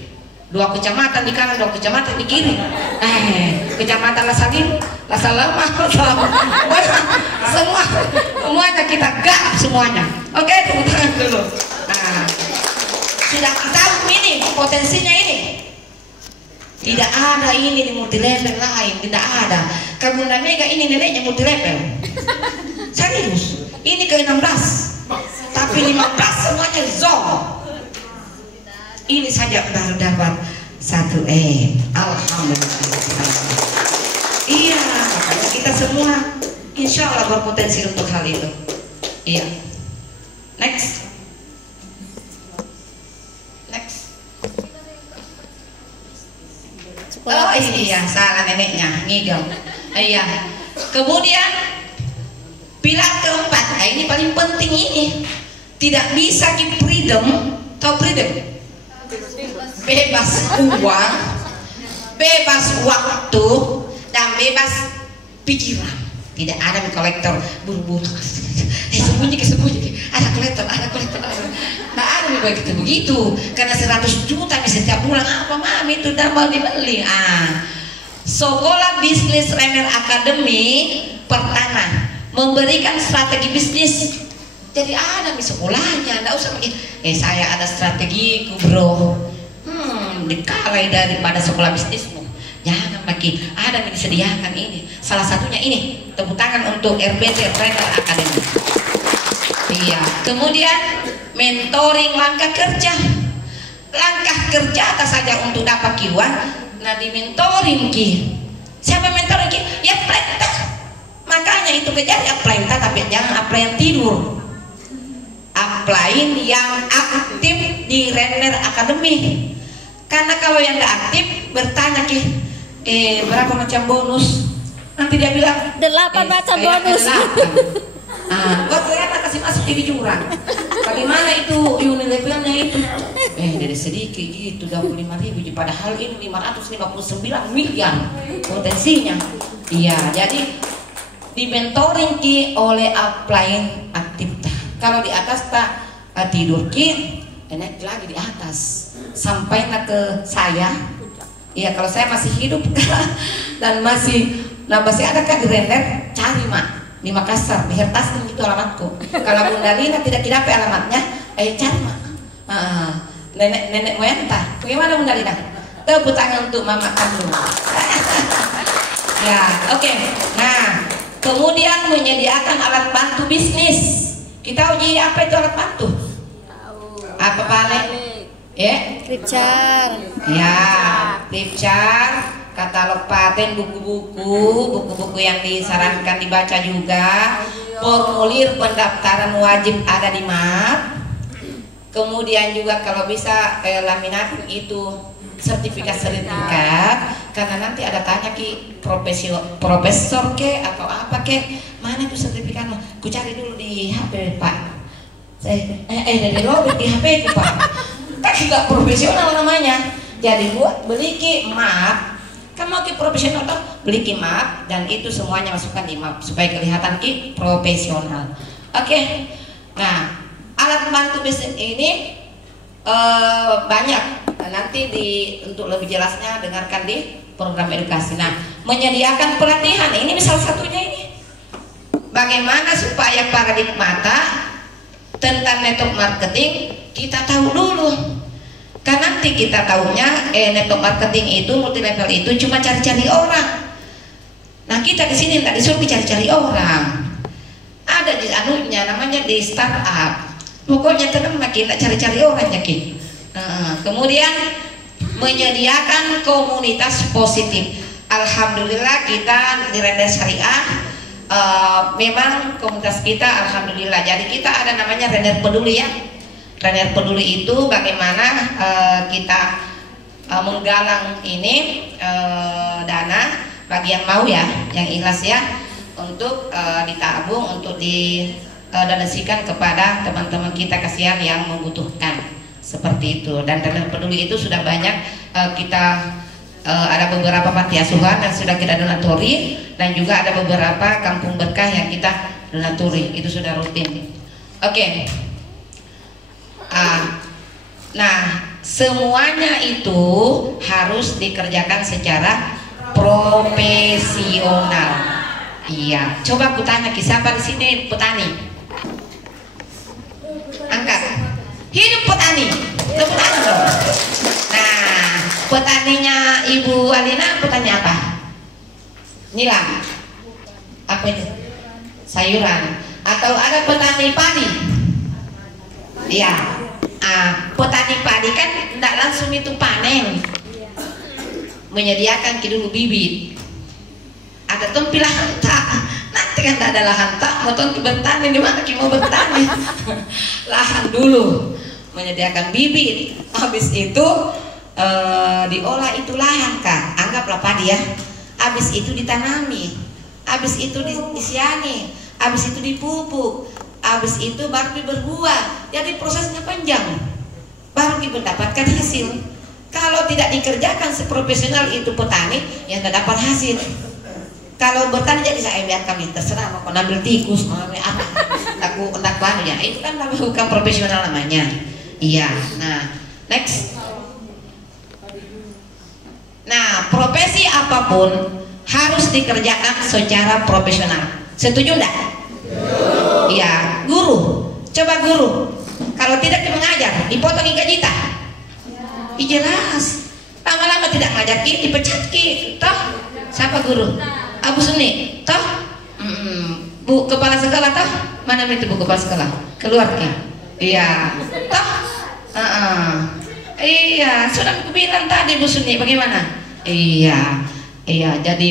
2 kecamatan di kanan, 2 kecamatan di kiri. Kecamatan Lasalim, Lasalama, semuanya kita gak semuanya. Oke, tepuk tangan dulu. Nah, sudah kita ini potensinya ini. Tidak ada ini di multi level lain, tidak ada. Kalau Bunda Mega ini neneknya multi level. Serius, ini ke 16, tapi 15 semuanya zone. Ini saja baru dapat 1M. Alhamdulillah. Iya, makanya kita semua insya Allah berpotensi untuk hal itu. Iya. Next. Oh iya, salah neneknya, ngigau. Iya. Kemudian pilar keempat, nah ini paling penting ini. Tidak bisa di freedom, tahu freedom? Bebas uang, bebas waktu, dan bebas pikiran. Tidak ada kolektor buru-buru. Sembunyi, ada kolektor. Nah ada begitu begitu. Karena 100 juta nih setiap bulan, apa mami itu dan mau dibeli. Sekolah Bisnis Renner Academy pertama memberikan strategi bisnis. Jadi ada di sekolahnya, nggak usah saya ada strategiku bro. Dikalai daripada sekolah bisnismu. Jangan makin ada yang disediakan ini. Salah satunya ini, tepuk tangan untuk RBT Renner Academy. Iya. Kemudian mentoring langkah kerja. Langkah kerja atas saja untuk dapat kiwan. Nah di mentoring ki. Siapa mentoring ki? Ya pelentah. Makanya itu kejar ya pelentah, tapi jangan apply yang tidur. Applyin yang aktif di Renner Academy. Karena kalau yang nggak aktif bertanya ki, berapa macam bonus? Nanti dia bilang 8 macam bonus. Gua ternyata kasih masuk di jurang. Bagaimana itu Unilevernya itu? Dari sedikit gitu 25.000, padahal ini 559 miliar potensinya. Iya, jadi di mentoring ki oleh applyin aktivitas. Kalau di atas tak tidur ki, naik lagi di atas sampai ke saya. Iya, kalau saya masih hidup dan masih ada kan di Renner, cari mak di Makassar, di Hertasning itu alamatku. Kalau Bunda Lina tidak alamatnya, cari mak. Nenek moyang entah. Bagaimana Bunda Lina? Tepuk tangan untuk mama kamu. Ya, oke. Nah, kemudian menyediakan alat bantu bisnis. Kita uji apa itu alat bantu? Apa paling? Ya, Flipchart. Ya, Flipchart, katalog paten, buku-buku yang disarankan dibaca juga, formulir pendaftaran wajib ada di MAP. Kemudian juga kalau bisa laminating itu sertifikat, karena nanti ada tanya ki profesor ke atau apa ke, mana itu sertifikatnya? Ku cari dulu di HP Pak. Dari lobby di HP ku Pak. Kan juga profesional namanya. Jadi buat beli ki map, kan mau ki profesional toh, beli ki map dan itu semuanya masukkan di map supaya kelihatan ki profesional. Oke. Nah, alat bantu bisnis ini banyak. Nanti untuk lebih jelasnya dengarkan di program edukasi. Nah, menyediakan pelatihan ini salah satunya ini. Bagaimana supaya paradigmata tentang network marketing kita tahu dulu. Karena nanti kita tahunya network marketing itu, multi level itu cuma cari-cari orang. Nah, kita di sini nggak disuruh cari-cari orang. Ada di anunya namanya di startup. Pokoknya tenang makin nggak cari-cari orang yakin. Kemudian menyediakan komunitas positif. Alhamdulillah kita di Renner Syariah memang komunitas kita alhamdulillah. Jadi kita ada namanya Renner Peduli ya. Renner Peduli itu bagaimana kita menggalang ini dana bagi yang mau ya, yang ikhlas ya, untuk ditabung, untuk didonasikan kepada teman-teman kita kasihan yang membutuhkan. Seperti itu. Dan Renner Peduli itu sudah banyak kita ada beberapa panti asuhan yang sudah kita donatori, dan juga ada beberapa kampung berkah yang kita donatori, itu sudah rutin. Oke. Nah, semuanya itu harus dikerjakan secara profesional. Iya. Coba aku tanya siapa di sini petani? Angkat. Hidup petani, tepuk tangan dong. Nah, petaninya Ibu Alina petani apa? Nilam. Apa itu? Sayuran. Atau ada petani padi? Iya. Petani padi kan tidak langsung itu panen, menyediakan dulu bibit. Ada tempilah hantak, nanti kan tak ada lahan tak mau tentu bertani di mana mau bertani. Lahan dulu, menyediakan bibit. Habis itu diolah itu lahan kak, anggaplah padi ya. Habis itu ditanami, habis itu disiani, habis itu dipupuk, habis itu baru berbuah. Jadi prosesnya panjang, baru mendapatkan hasil. Kalau tidak dikerjakan seprofesional itu petani, ya tidak dapat hasil. Kalau bertani jadi saya biar kami terserah mau ambil tikus, mau ambil apa, tak baru ya. Itu kan bukan profesional namanya. Iya. Nah, next. Nah, profesi apapun harus dikerjakan secara profesional. Setuju enggak? Iya. Guru, coba guru. Kalau tidak mengajar, dipotong gaji tak? Jelas. Lama-lama tidak ngajar ki, dipecat ki. Toh, siapa guru? Abu Suni, toh? Bu kepala sekolah toh? Mana itu bu kepala sekolah? Keluar ki? Iya. Toh? Iya, sudah aku bilang tadi Bu Suni, bagaimana? Iya. Iya, jadi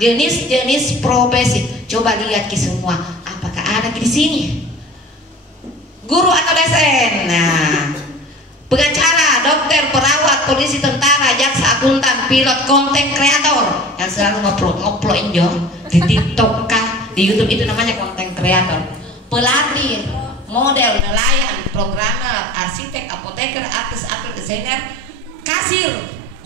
jenis profesi. Coba lihat ki semua, apakah ada di sini? Guru atau dosen? Nah, pengacara, dokter, perawat, polisi, tentara, jaksa, akuntan, pilot, konten kreator yang selalu ngupload di TikTok kah, di YouTube, itu namanya konten kreator. Pelatih, model, nelayan, programmer, arsitek, apoteker, artis, desainer, kasir,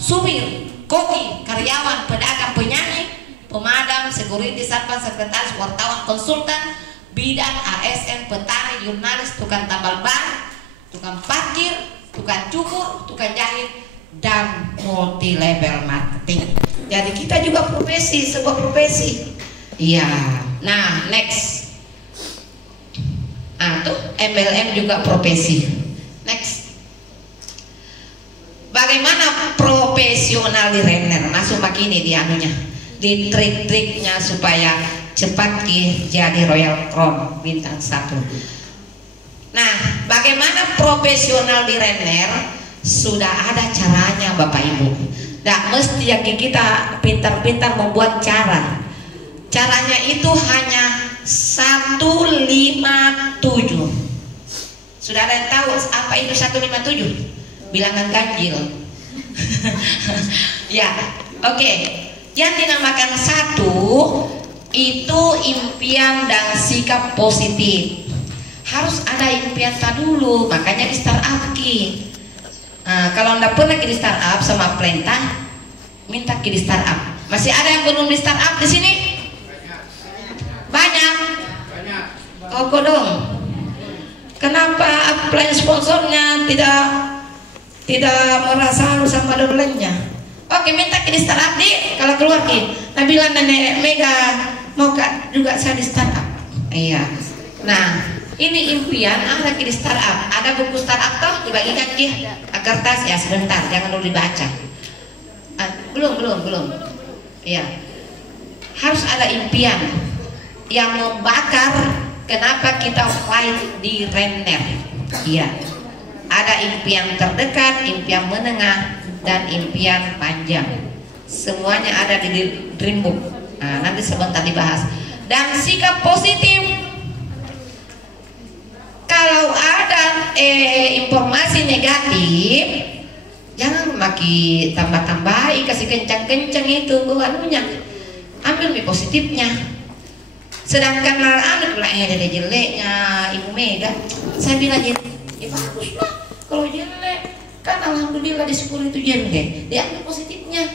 supir, koki, karyawan, pedagang, penyanyi, pemadam, security, satpam, sekretaris, wartawan, konsultan, bidan, ASN, petani, jurnalis, tukang tambal ban, tukang parkir, tukang cukur, tukang jahit, dan multi level marketing. Jadi kita juga profesi, sebuah profesi. Iya. Nah, next. Tuh MLM juga profesi. Next. Bagaimana profesional di renner? Masuk begini di anunya, di trik-triknya supaya cepat jadi Royal Crown bintang 1. Nah, bagaimana profesional di renner? Sudah ada caranya Bapak Ibu. Nah, mesti yang kita pintar-pintar membuat cara. Caranya itu hanya 157. Sudah ada yang tahu apa itu 157? Bilangan ganjil. Ya, oke. Yang dinamakan 1 itu impian dan sikap positif. Harus ada impian dulu, makanya di startup ki. Kalau anda pernah di startup sama perintah, minta di startup. Masih ada yang belum di startup di sini? Banyak. Oh dong. Kenapa apply sponsornya tidak merasa sama dolennya? Oke, minta di startup di. Kalau keluar ki, Nabila nenek Mega mau juga saya di startup. Iya. Nah, ini impian ada di startup. Ada buku startup toh dibagikan ki kertas ya, sebentar, jangan dulu dibaca. Belum. Iya. Harus ada impian yang membakar. Kenapa kita fight di renner? Iya. Ada impian terdekat, impian menengah, dan impian panjang. Semuanya ada di Dreambook. Nanti sebentar dibahas. Dan sikap positif. Kalau ada informasi negatif, jangan makin tambah-tambahi, kasih kencang-kencang itu anunya. Ambil positifnya. Sedangkan dari jeleknya Ibu Mega, saya bilang ya bagus lah. Kalau jelek kan alhamdulillah di syukur itu jelek. Diambil positifnya.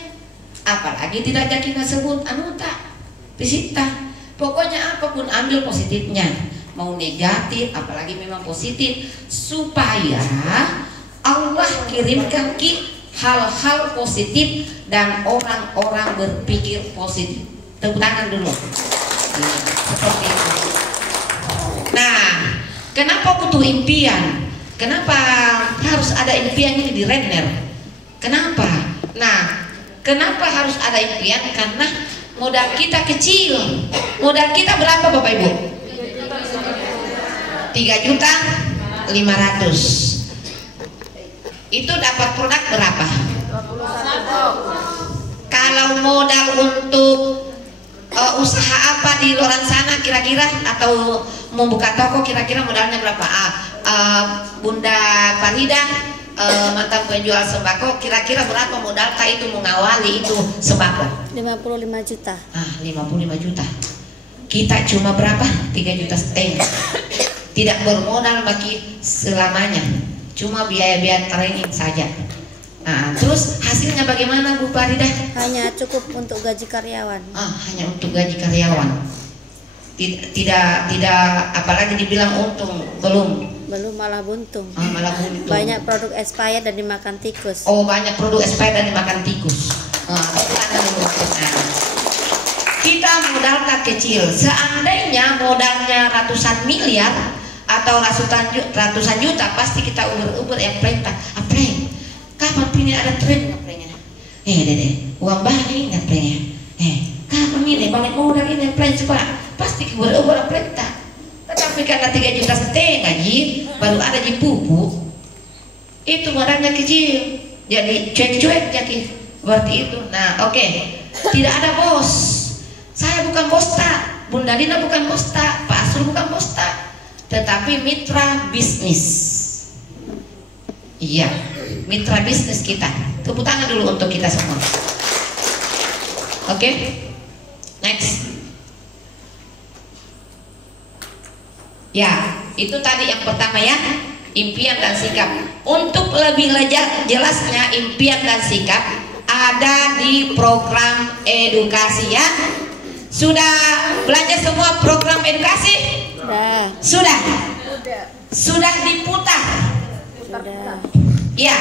Apalagi tidak jadi sebut anuta, disita. Pokoknya apapun ambil positifnya. Mau negatif, apalagi memang positif, supaya Allah kirimkan hal-hal positif dan orang-orang berpikir positif. Tepuk tangan dulu. Seperti itu. Nah, kenapa butuh impian? Kenapa harus ada impian ini di renner? Kenapa? Nah, kenapa harus ada impian? Karena modal kita kecil. Modal kita berapa Bapak Ibu? 3.500.000. itu dapat produk berapa? 21. Kalau modal untuk usaha apa di luar sana kira-kira, atau mau buka toko kira-kira modalnya berapa? Bunda Farida, mantan penjual sembako, kira-kira berapa modal itu mengawali itu sembako? 55 juta. 55 juta. Kita cuma berapa? 3,5 juta. Tidak bermodal bagi selamanya, cuma biaya-biaya training saja. Nah, terus hasilnya bagaimana Bu Farida? Hanya cukup untuk gaji karyawan. Hanya untuk gaji karyawan. Tidak, apalagi dibilang untung, belum, malah buntung. Malah buntung. Banyak produk expired dan dimakan tikus. Banyak produk expired dan dimakan tikus. Kita modal kecil. Seandainya modalnya ratusan miliar atau ratusan juta, pasti kita uber yang perintah. Kapan ini ada tren ngaprenya? Dede, uang banyak ini ngaprenya. Kapan ini balik modal ini plan coba? Pasti uber perintah. Tetapi karena 3,5 juta baru ada di pupuk, itu modalnya kecil, jadi cuek-cuek jadi seperti itu. Nah, oke. Tidak ada bos. Saya bukan bos tak, Bunda Dina bukan bos tak, Pak Asrul bukan bos tak, tetapi mitra bisnis. Iya, mitra bisnis kita. Tepuk tangan dulu untuk kita semua. Oke, next. Ya, itu tadi yang pertama ya, impian dan sikap. Untuk lebih jelasnya impian dan sikap ada di program edukasi ya. Sudah belajar semua program edukasi? Sudah. Sudah diputar? Sudah. Ya.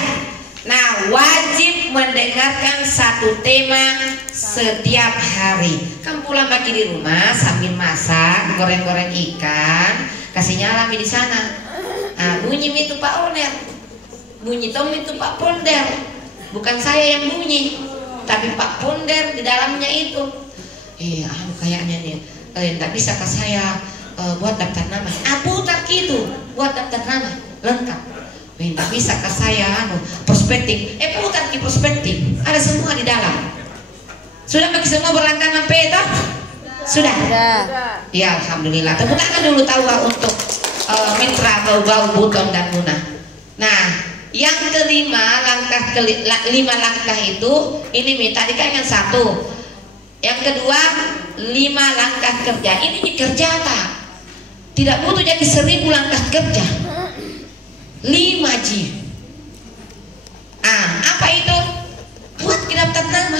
Nah, wajib mendengarkan satu tema setiap hari. Kamu pulang pagi di rumah sambil masak, goreng-goreng ikan, kasih nyala di sana. Bunyi itu Pak Oner, bunyi Tom itu Pak Ponder. Bukan saya yang bunyi, tapi Pak Ponder di dalamnya itu. Kayaknya nih, tidak bisa ke saya buat daftar nama. Putar gitu, buat daftar nama lengkap. Tidak bisa ke saya prospektif. Putar di prospektif, ada semua di dalam. Sudah bagi semua berlangganan itu? Sudah. Ya, alhamdulillah. Tepuk tangan dulu tahu untuk mitra bau Buton dan Muna. Nah, yang kelima, lima langkah itu ini tadi kan yang satu. Yang kedua, 5 langkah kerja. Ini dikerjakan. Tidak butuh jadi 1000 langkah kerja. 5G. Apa itu? Buat daftar nama.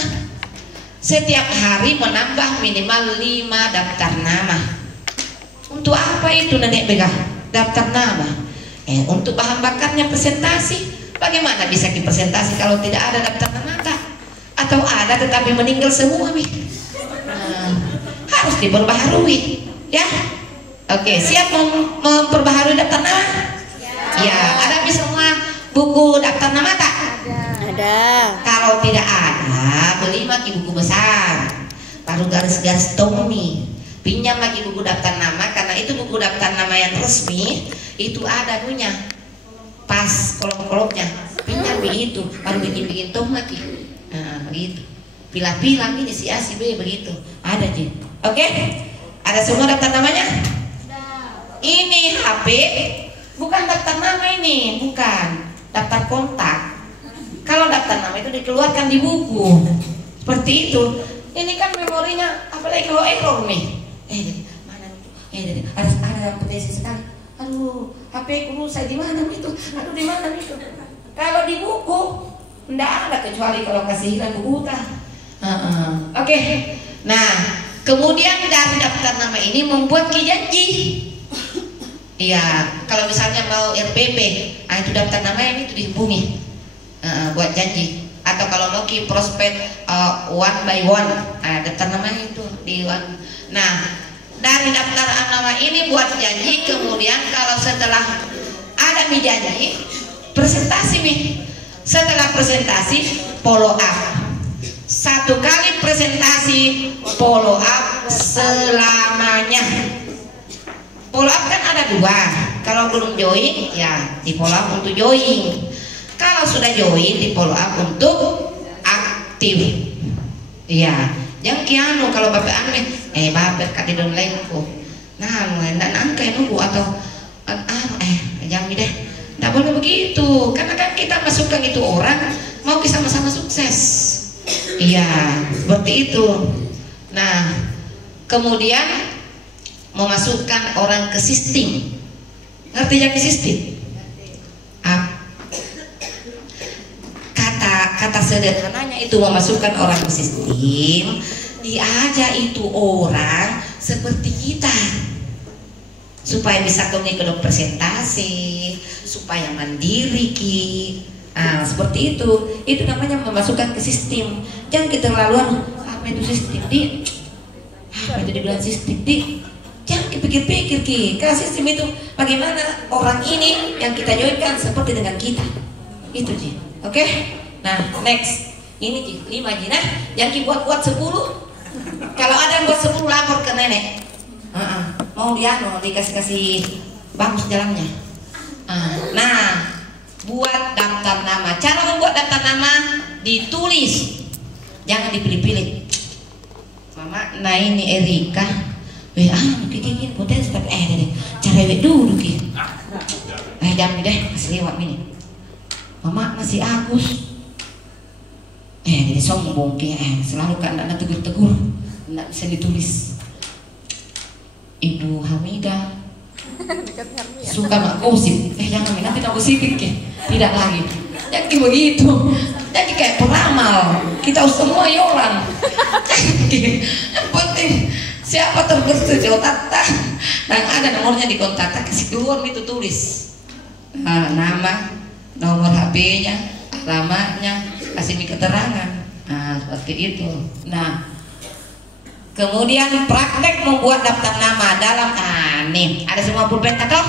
Setiap hari menambah minimal 5 daftar nama. Untuk apa itu Nenek Bega? Daftar nama. Untuk bahan bakarnya presentasi. Bagaimana bisa dipresentasi kalau tidak ada daftar nama? Atau ada tetapi meninggal semua harus diperbaharui ya. Oke, siap memperbaharui daftar nama? Ya, ada semua buku daftar nama tak? Ada. Kalau tidak ada, beli lagi buku besar, baru garis-garis Tommy, pinjam lagi buku daftar nama, karena itu buku daftar nama yang resmi itu ada punya pas kolom-kolomnya, pinjam itu, baru bikin Tom lagi. Begitu. Pilah-pilah ini si A si B begitu. Ada Ji. Oke? Ada semua daftar namanya? Ini HP bukan daftar nama ini, bukan daftar kontak. Kalau daftar nama itu dikeluarkan di buku. Seperti itu. Ini kan memorinya, apalagi kalau error nih. Mana itu? Ada potensi sekali. Aduh, HP ku saya di mana itu? Aduh, di mana itu? Kalau di buku tidak ada kecuali kalau kasih hilang buku Oke. Nah, kemudian dari daftar nama ini membuat janji. Iya, kalau misalnya mau RPP, itu daftar nama ini itu dihubungi, buat janji. Atau kalau mau ke prospek one by one, daftar nama itu di one. Nah, dari daftar nama ini buat janji. Kemudian kalau setelah ada janji, presentasi nih. Setelah presentasi, follow up. 1 kali presentasi, follow up selamanya. Follow up kan ada 2. Kalau belum join, ya di follow up untuk join. Kalau kalau sudah join di follow up untuk aktif. Iya, jangan kiano kalau bapak aneh, bapak kadi don lain ko. Nah, nggak nangkai nunggu atau jangan deh. Nggak boleh begitu, karena kan kita masukkan itu orang mau kita sama-sama sukses. Iya, seperti itu. Nah, kemudian memasukkan orang ke sistem. Ngerti yang sistem? Kata sederhananya itu memasukkan orang ke sistem, diajak itu orang seperti kita supaya bisa ke presentasi, supaya mandiri seperti itu namanya memasukkan ke sistem. Jangan kita terlaluan apa itu sistem apa itu dibilang sistem jangan dipikir-pikir karena sistem itu bagaimana orang ini yang kita joinkan seperti dengan kita itu Ji. Oke? Nah, next. Ini Ji, 5 Ji. Nah, yang buat 10. Kalau ada yang buat 10 lapor ke nenek. Mau dikasih bagus jalannya. Nah, buat daftar nama. Cara membuat daftar nama ditulis. Jangan dipilih-pilih. Mama, nah ini Erika. Gini potensi tapi cara dulu Ki. Jangan deh, masih lewat ini. Mama masih Agus. Jadi sombong selalu kan ada tegur-tegur, nggak bisa ditulis. Ibu Hamidah suka mak gosip, jangan nanti nak gosipin tidak lagi. Jadi begitu, jadi kayak peramal. Kita semua orang. Yang penting siapa terbersedia tata dan ada nomornya di kontak, kasih keluar itu tulis nama, nomor HP-nya, alamatnya, kasih keterangan. Nah, seperti itu. Nah, kemudian praktek membuat daftar nama dalam nih ada semua pulpen toh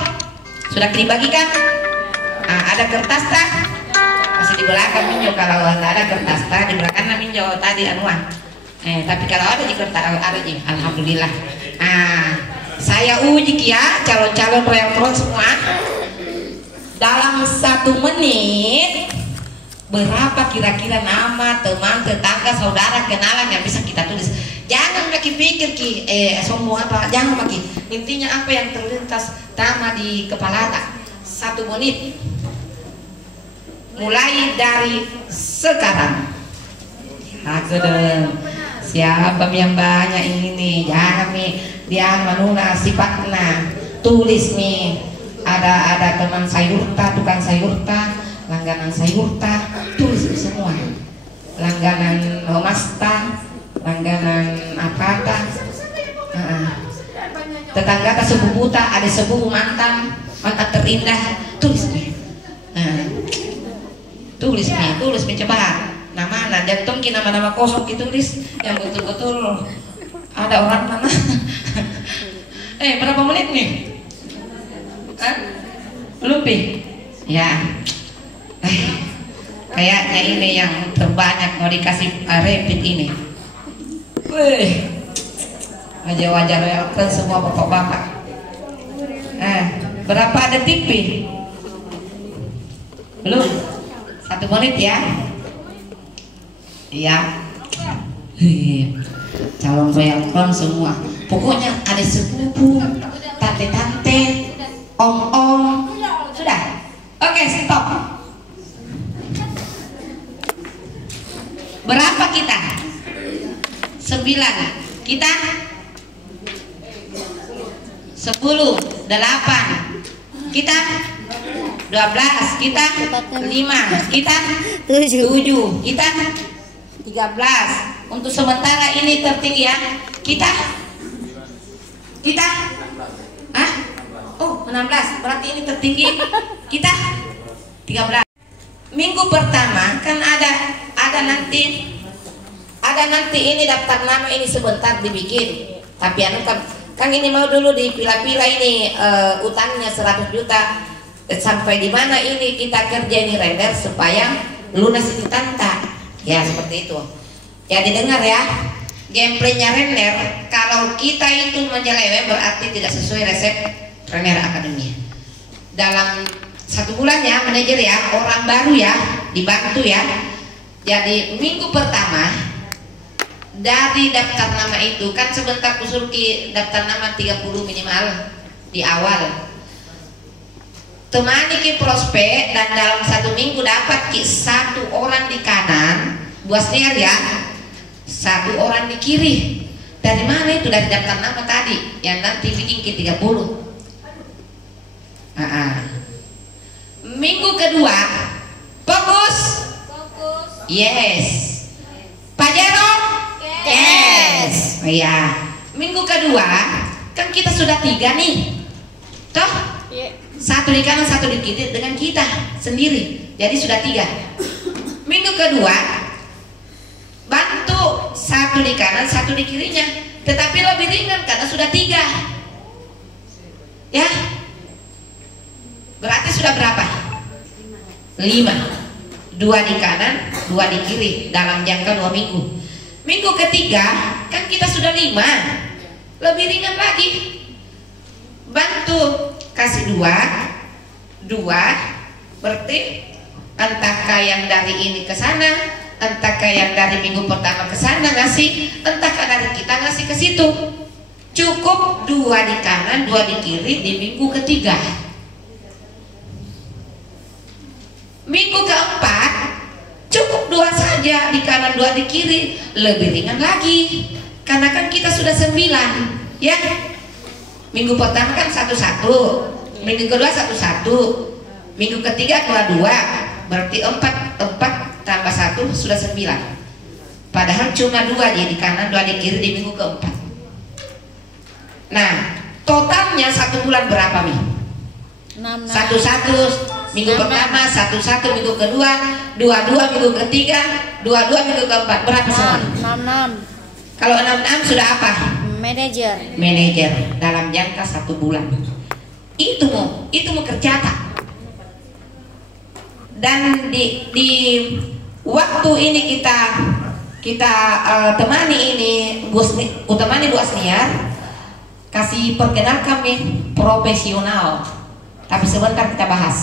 sudah dibagikan. Ada kertas tak? Masih di belakang minjo. Kalau nggak ada kertas tak di belakang minjo tadi anuan. Tapi kalau ada di kertas ada Ji. Alhamdulillah. Saya uji ya calon-calon real semua dalam 1 menit. Berapa kira-kira nama teman, tetangga, saudara, kenalan yang bisa kita tulis. Jangan makin pikir semua apa, jangan makin. Intinya apa yang terlintas nama di kepala tak. 1 menit. Mulai dari sekarang. Siapa yang banyak ini? Jangan dia menuna sifatnya. Tulis ada teman sayurta, tukang sayurta, langganan sayurta, tulis semua. Langganan homasta, langganan apa tetangga sepupu tak ada sepupu mantan terindah, tulis tulis coba nama jantung nama kosong ditulis yang betul-betul ada orang mana. Berapa menit nih? Lebih ya. Kayaknya ini yang terbanyak mau dikasih repeat ini. Wajah-wajah real semua bapak-bapak. Berapa detik pi? Belum? 1 menit ya? Iya. Calon real semua. Pokoknya ada sepupu, tante-tante, om-om. Sudah? Oke, stop. Berapa kita? 9. Kita 10. 8. Kita 12. Kita 5. Kita 7. Kita 13. Untuk sementara ini tertinggi ya. Kita 16. Berarti ini tertinggi. Kita 13. Minggu pertama kan ada nanti ini daftar nama ini sebentar dibikin. Tapi kan ini mau dulu dipila-pila ini utangnya 100 juta sampai di mana ini kita kerja ini render supaya lunas itu tanta. Ya seperti itu. Ya didengar ya. Gameplaynya render kalau kita itu menyeleweng berarti tidak sesuai resep Render Academy. Dalam 1 bulan ya manajer ya, orang baru ya dibantu ya. Jadi minggu pertama dari daftar nama itu kan sebentar usul ki daftar nama 30 minimal di awal. Temani ki prospek dan dalam 1 minggu dapat ki 1 orang di kanan, buas niar ya, 1 orang di kiri. Dari mana itu? Dari daftar nama tadi yang nanti bikin ki 30. Minggu kedua fokus. Yes. Pak Jero? Yes. Oh iya. Minggu kedua kan kita sudah 3 nih. Toh? 1 di kanan, 1 di kiri dengan kita sendiri. Jadi sudah 3. Minggu kedua bantu 1 di kanan, 1 di kirinya. Tetapi lebih ringan karena sudah 3. Ya. Berarti sudah berapa? 5. 2 di kanan, 2 di kiri dalam jangka 2 minggu. Minggu ketiga kan kita sudah 5, lebih ringan lagi. Bantu kasih 2, berarti entahkah yang dari ini ke sana, entahkah yang dari minggu pertama ke sana ngasih, entahkah dari kita ngasih ke situ. Cukup 2 di kanan, 2 di kiri di minggu ketiga. Minggu keempat cukup 2 saja di kanan, 2 di kiri, lebih ringan lagi karena kan kita sudah 9 ya. Minggu pertama kan 1-1, minggu kedua 1-1, minggu ketiga 2-2, berarti 4 tambah 1 sudah 9. Padahal cuma 2 aja di kanan, 2 di kiri di minggu keempat. Nah totalnya 1 bulan berapa nih? 1-1 minggu pertama, 1-1 minggu kedua, 2-2 minggu ketiga, 2-2 minggu keempat. Berapa semua? 6. Kalau 6 sudah apa? Manajer dalam jangka 1 bulan. Itu mau kerja tak? Dan di waktu ini kita temani ini utamanya Bu Asniar, kasih perkenal kami profesional. Tapi sebentar kita bahas.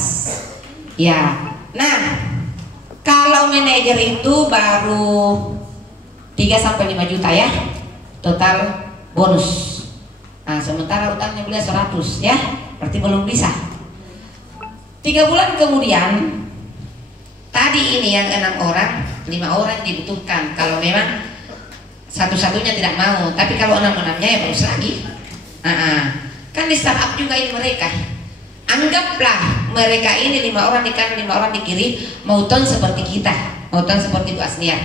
Ya. Nah, kalau manajer itu baru 3-5 juta ya. Total bonus. Nah, sementara utangnya beliau 100 ya. Berarti belum bisa. 3 bulan kemudian tadi ini yang 6 orang, 5 orang dibutuhkan. Kalau memang satu-satunya tidak mau, tapi kalau 6-6-nya ya bonus lagi. Kan di startup juga ini mereka. Anggaplah mereka ini 5 orang di kanan, 5 orang di kiri, mauton seperti kita, mauton seperti Bu Asniar.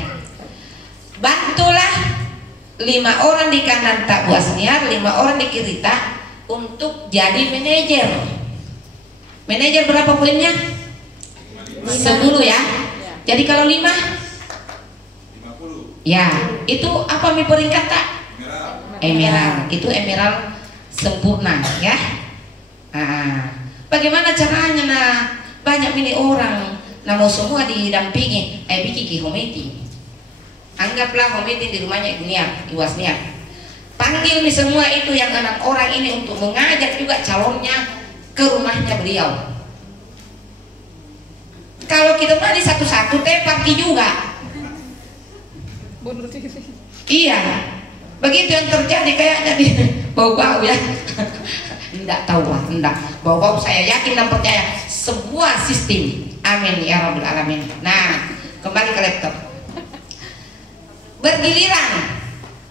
Bantulah 5 orang di kanan tak Bu Asniar, 5 orang di kiri tak untuk jadi manajer. Manajer berapa poinnya? 10 ya. Jadi kalau 5 50. Ya, itu apa mi peringkat tak? Emerald. Itu emerald sempurna ya. Bagaimana caranya? Nah, banyak milih orang, nah mau semua didampingi, bikin hometi. Anggaplah hometi di rumahnya Ibu Asniar. Panggil nih semua itu yang 6 orang ini untuk mengajak juga calonnya ke rumahnya beliau. Kalau kita tadi 1-1 pagi juga. Iya, begitu yang terjadi kayaknya di bau-bau ya. Enggak tahu lah, enggak. Bau-bau saya yakin dan percaya semua sistem. Amin ya Rabbal Alamin. Nah, kembali ke laptop. Bergiliran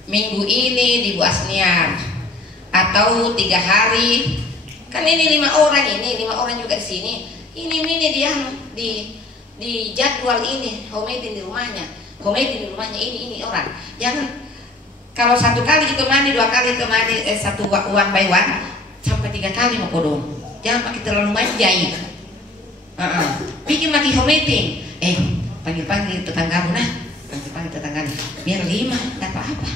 minggu ini di Bu Asniar atau 3 hari. Kan ini 5 orang ini, 5 orang juga di sini. Ini dia di jadwal ini, hometi di rumahnya. Hometi di rumahnya ini orang. Jangan kalau 1 kali ditemani, 2 kali ditemani, 1 one by one sampai 3 kali mau kodong. Jangan pakai terlalu manjai. Bikin lagi hometi. Panggil tetanggamu nah. Panggil tetanggamu. Biar 5 dapat apa?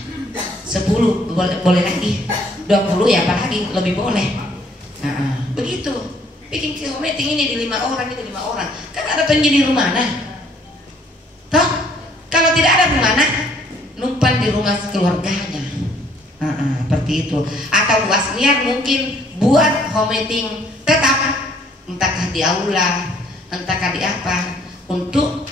10 boleh lagi. 20 ya apalagi lebih boleh. Begitu. Bikin hometi ini di 5 orang, ini 5 orang. Kan ada pengen di rumah nah. Toh? Kalau tidak ada rumah nah, numpan di rumah keluarganya. Seperti itu. Atau Bu Asniar mungkin buat home meeting tetap, entahkah di aula, entahkah di apa, untuk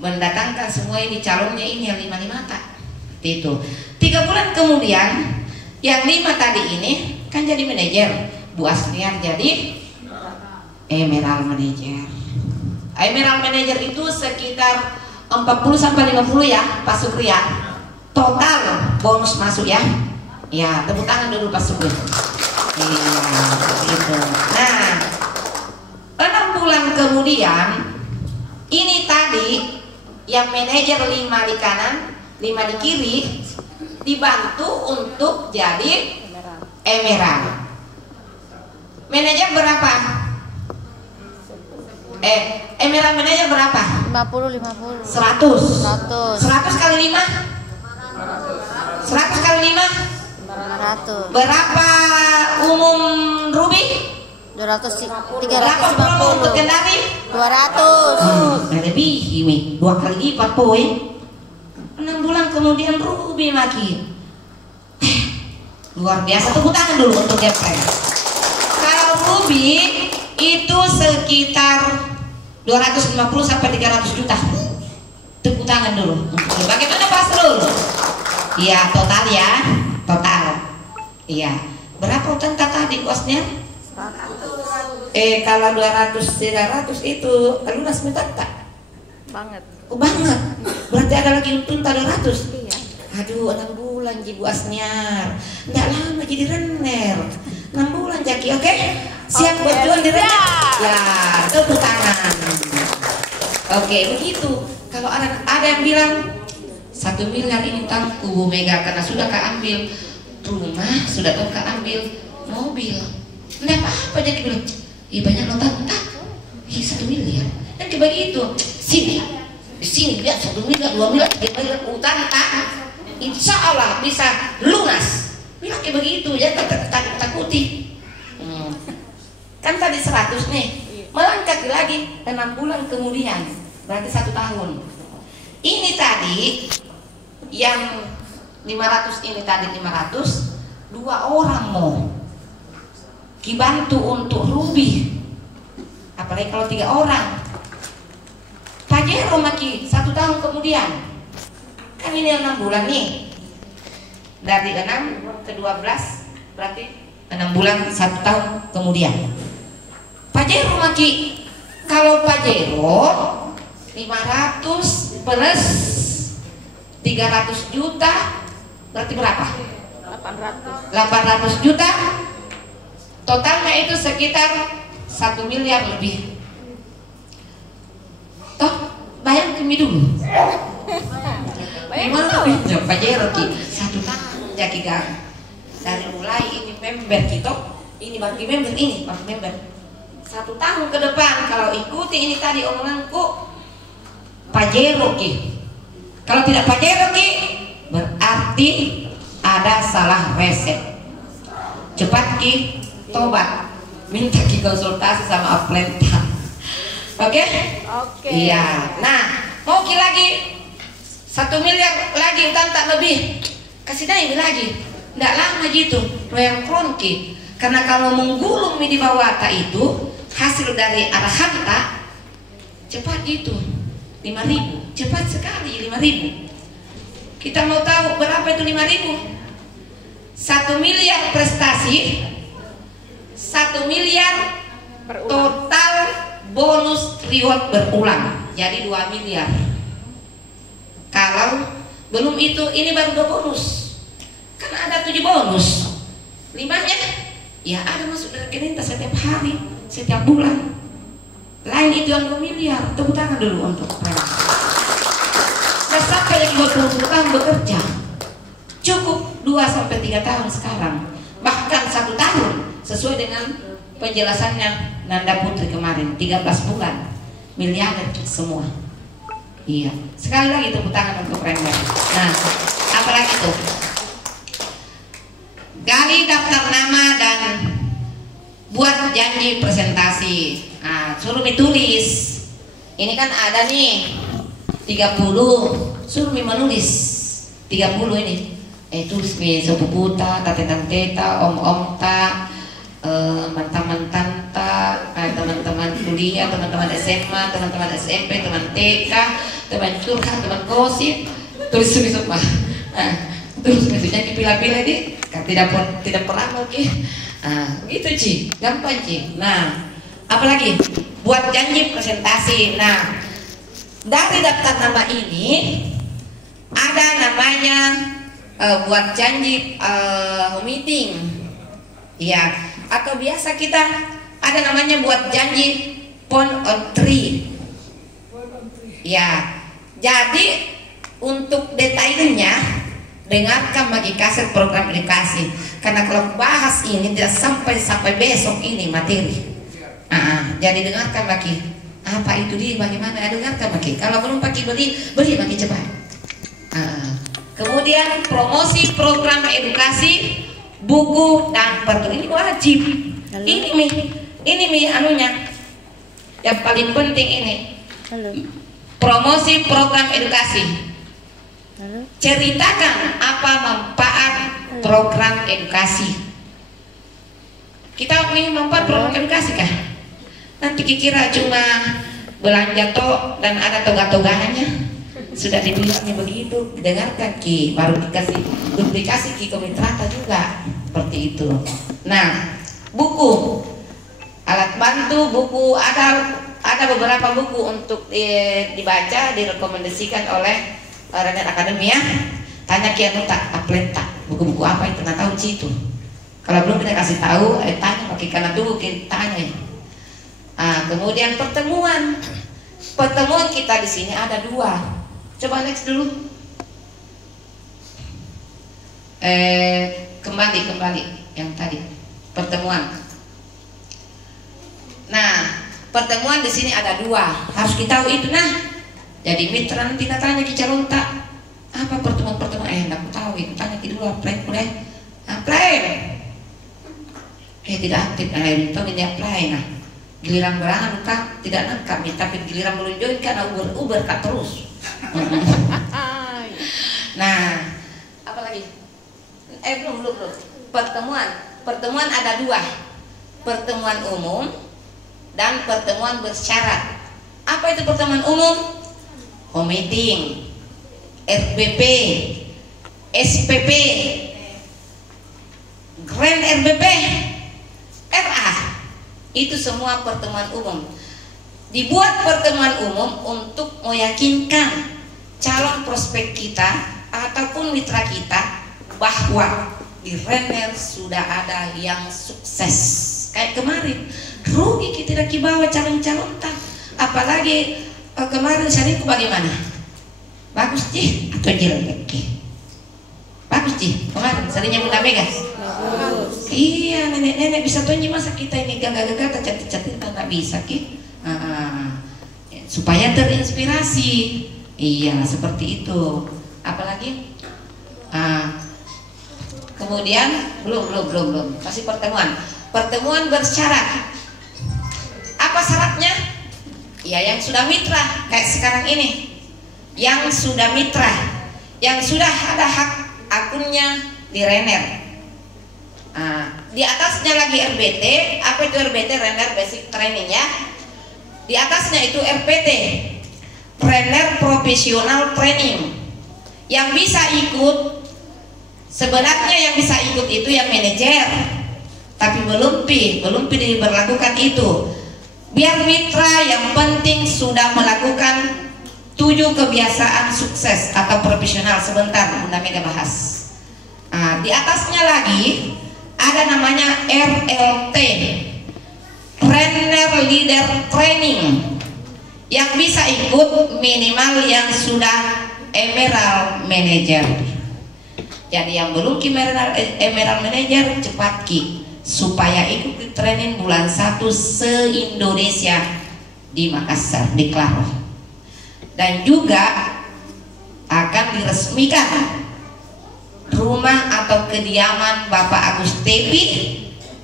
mendatangkan semua ini calonnya ini yang 5 tak itu. 3 bulan kemudian yang 5 tadi ini kan jadi manajer, Bu Asniar jadi Emerald Manager. Emerald Manager itu sekitar 40 sampai 50 ya Pak Sukri ya. Total bonus masuk ya. Ya, tepuk tangan dulu Pak Sukri. Iya, gitu. Nah, 6 bulan kemudian ini tadi yang manajer 5 di kanan, 5 di kiri dibantu untuk jadi Emerald. Manajer berapa? Emerald manajer berapa? 50. 100 kali 5? 100 kali 5? 100. Berapa umum Ruby? 350. Berapa promo untuk Kendari? 200. Lebih ini 2 kali lipat poin. 6 bulan kemudian Ruby lagi. Luar biasa, tepuk tangan dulu untuk Geprek. Kalau Ruby itu sekitar 250 sampai 300 juta. Tepuk tangan dulu. Bagaimana Pak Srul? Iya, total ya. Total. Iya. Berapa utang tadi kosnya? Kalau 200 300 itu lunas minta tak? Banget. Oh, banget. Berarti ada lagi untung 200. Iya. Aduh, 6 bulan Jibu Asniar. Nggak lama jadi renner. 6 bulan Jaki, oke? Siap buat jual di renner? Ya, tepuk tangan. Oke, begitu. Kalau ada yang bilang 1 miliar ini utang Bu Mega karena sudah keambil rumah, sudah keambil mobil. Nggak apa-apa jadi bilang, iya banyak nonton, tak? 1 miliar. Dan kayak begitu. Sini lihat 1 miliar, 2 miliar, 3 miliar utang tak? Insya Allah bisa lunas. Bilang kayak begitu, ya takuti. Kan tadi 100 nih, melangkah lagi 6 bulan kemudian, berarti 1 tahun. Ini tadi yang 500 ini tadi 500, 2 orang mau dibantu untuk Ruby. Apalagi kalau 3 orang. Pajero maki 1 tahun kemudian. Kan ini 6 bulan nih. Dari 6 ke 12 berarti 6 bulan 1 tahun kemudian. Pajero maki, kalau Pajero 500 plus 300 juta berarti berapa? 800 juta. Totalnya itu sekitar 1 miliar lebih. Toh, bayang kami dulu. Gimana Pajero ki 1 tahun jadi kan. Dari mulai ini member kita, ini bagi member, ini bagi member. 1 tahun ke depan kalau ikuti ini tadi omonganku Pajero ki. Kalau tidak Pajero ki berarti ada salah resep. Cepat ki tobat, minta ki konsultasi sama Aplenta. Oke? Oke. Iya. Nah, mau ki lagi 1 miliar lagi utang tak lebih. Kasih dai lagi. Nggak lama gitu. Royal Crown ki. Karena kalau menggulung di bawah tak itu hasil dari arahan tak cepat gitu. 5.000. Cepat sekali 5.000. Kita mau tahu berapa itu 5.000? 1 miliar prestasi, 1 miliar total bonus reward berulang, jadi 2 miliar. Kalau belum itu, ini baru 2 bonus. Kan ada 7 bonus. 5-nya ya ada masuk dari rekening setiap hari, setiap bulan. Lain itu yang 2 miliar. Tepuk tangan dulu untuk mereka. Nah, sampai yang 20 tahun bekerja, cukup 2-3 tahun sekarang, bahkan 1 tahun sesuai dengan penjelasannya Nanda Putri kemarin, 13 bulan miliarder semua. Iya, sekali lagi tepuk tangan untuk mereka. Nah, apalagi tuh? Gali daftar nama dan buat janji presentasi. Nah, suruh ditulis. Ini kan ada nih 30, suruh menulis 30 ini. Tulis nih sepupu ta, tante-tante ta, om-om ta, mantan-mantan ta, teman-teman kuliah, teman-teman SMA, teman-teman SMP, teman TK, teman curhat, teman gosip, tulis semua. Terus maksudnya pilih-pilih di tidak pernah lagi. Gitu Ci, gampang Ci. Nah, apalagi buat janji presentasi. Nah, dari daftar nama ini ada namanya buat janji meeting, ya. Atau biasa kita ada namanya buat janji pon on tree, ya. Jadi untuk detailnya dengarkan bagi kaset program edukasi, karena kalau bahas ini tidak sampai besok ini materi. Jadi dengarkan bagi apa itu di bagaimana, dengarkan bagi. Kalau belum pakai beli bagi cepat. Kemudian promosi program edukasi, buku dan pertemuan ini wajib. Ini mi anunya yang paling penting ini. Promosi program edukasi. Ceritakan apa manfaat program edukasi. Kita ingin manfaat program edukasi kah? Nanti kira cuma belanja toh dan ada toga-togaannya. Sudah dibilangnya begitu, dengarkan Ki, baru dikasih duplikasi Ki Komitrata juga seperti itu. Nah, buku, alat bantu, buku ada beberapa buku untuk dibaca, direkomendasikan oleh Renner Academy ya. Tanya Ki Anu tak upload tak buku-buku apa itu, nggak tahu Ci itu. Kalau belum kita kasih tahu, tanya pakai kanan dulu kita tanya. Kemudian pertemuan kita di sini ada 2. Coba next dulu. Kembali yang tadi pertemuan. Nah, pertemuan di sini ada 2. Harus kita tahu itu nah. Jadi mitra nanti tanya ke calon tak apa pertemuan enggak tahu itu, tanya ke dulu apply tidak aktif itu ini apply. Nah giliran berangan tak tidak lengkap tapi giliran belum join karena Uber tak terus. Nah apalagi belum pertemuan ada 2, pertemuan umum dan pertemuan bersyarat. Apa itu pertemuan umum? Home meeting, RBP, SPP, Grand RBP, RA, itu semua pertemuan umum. Dibuat pertemuan umum untuk meyakinkan calon prospek kita ataupun mitra kita bahwa di Renner sudah ada yang sukses. Kayak kemarin, rugi kita tidak bawa calon-calon tak, apalagi kemarin Syarifku bagaimana? Bagus Ci atau jelek? Bagus Ci, kemarin sarinya Bunda Megas. Bagus. Iya, nenek-nenek bisa tunjuk masa kita ini gagah-gagah catat-catat nggak bisa Ki. Supaya terinspirasi. Iya, seperti itu. Apalagi? Kemudian belum. Masih pertemuan bersyarat. Apa syaratnya? Ya yang sudah mitra kayak sekarang ini, yang sudah mitra, yang sudah ada hak akunnya di Renner. Di atasnya lagi RBT. Apa itu RBT? Renner Basic Training ya. Di atasnya itu RPT, Renner Professional Training. Yang bisa ikut, sebenarnya yang bisa ikut itu yang manajer, tapi belum diberlakukan itu. Biar mitra yang penting sudah melakukan 7 kebiasaan sukses atau profesional. Sebentar Bunda Mega bahas. Di atasnya lagi ada namanya RLT, Renner Leader Training. Yang bisa ikut minimal yang sudah Emerald Manager. Jadi yang belum Emerald Manager cepat Ki, supaya ikut training bulan 1 se-Indonesia di Makassar, di Klaro. Dan juga akan diresmikan rumah atau kediaman Bapak Agus Tepi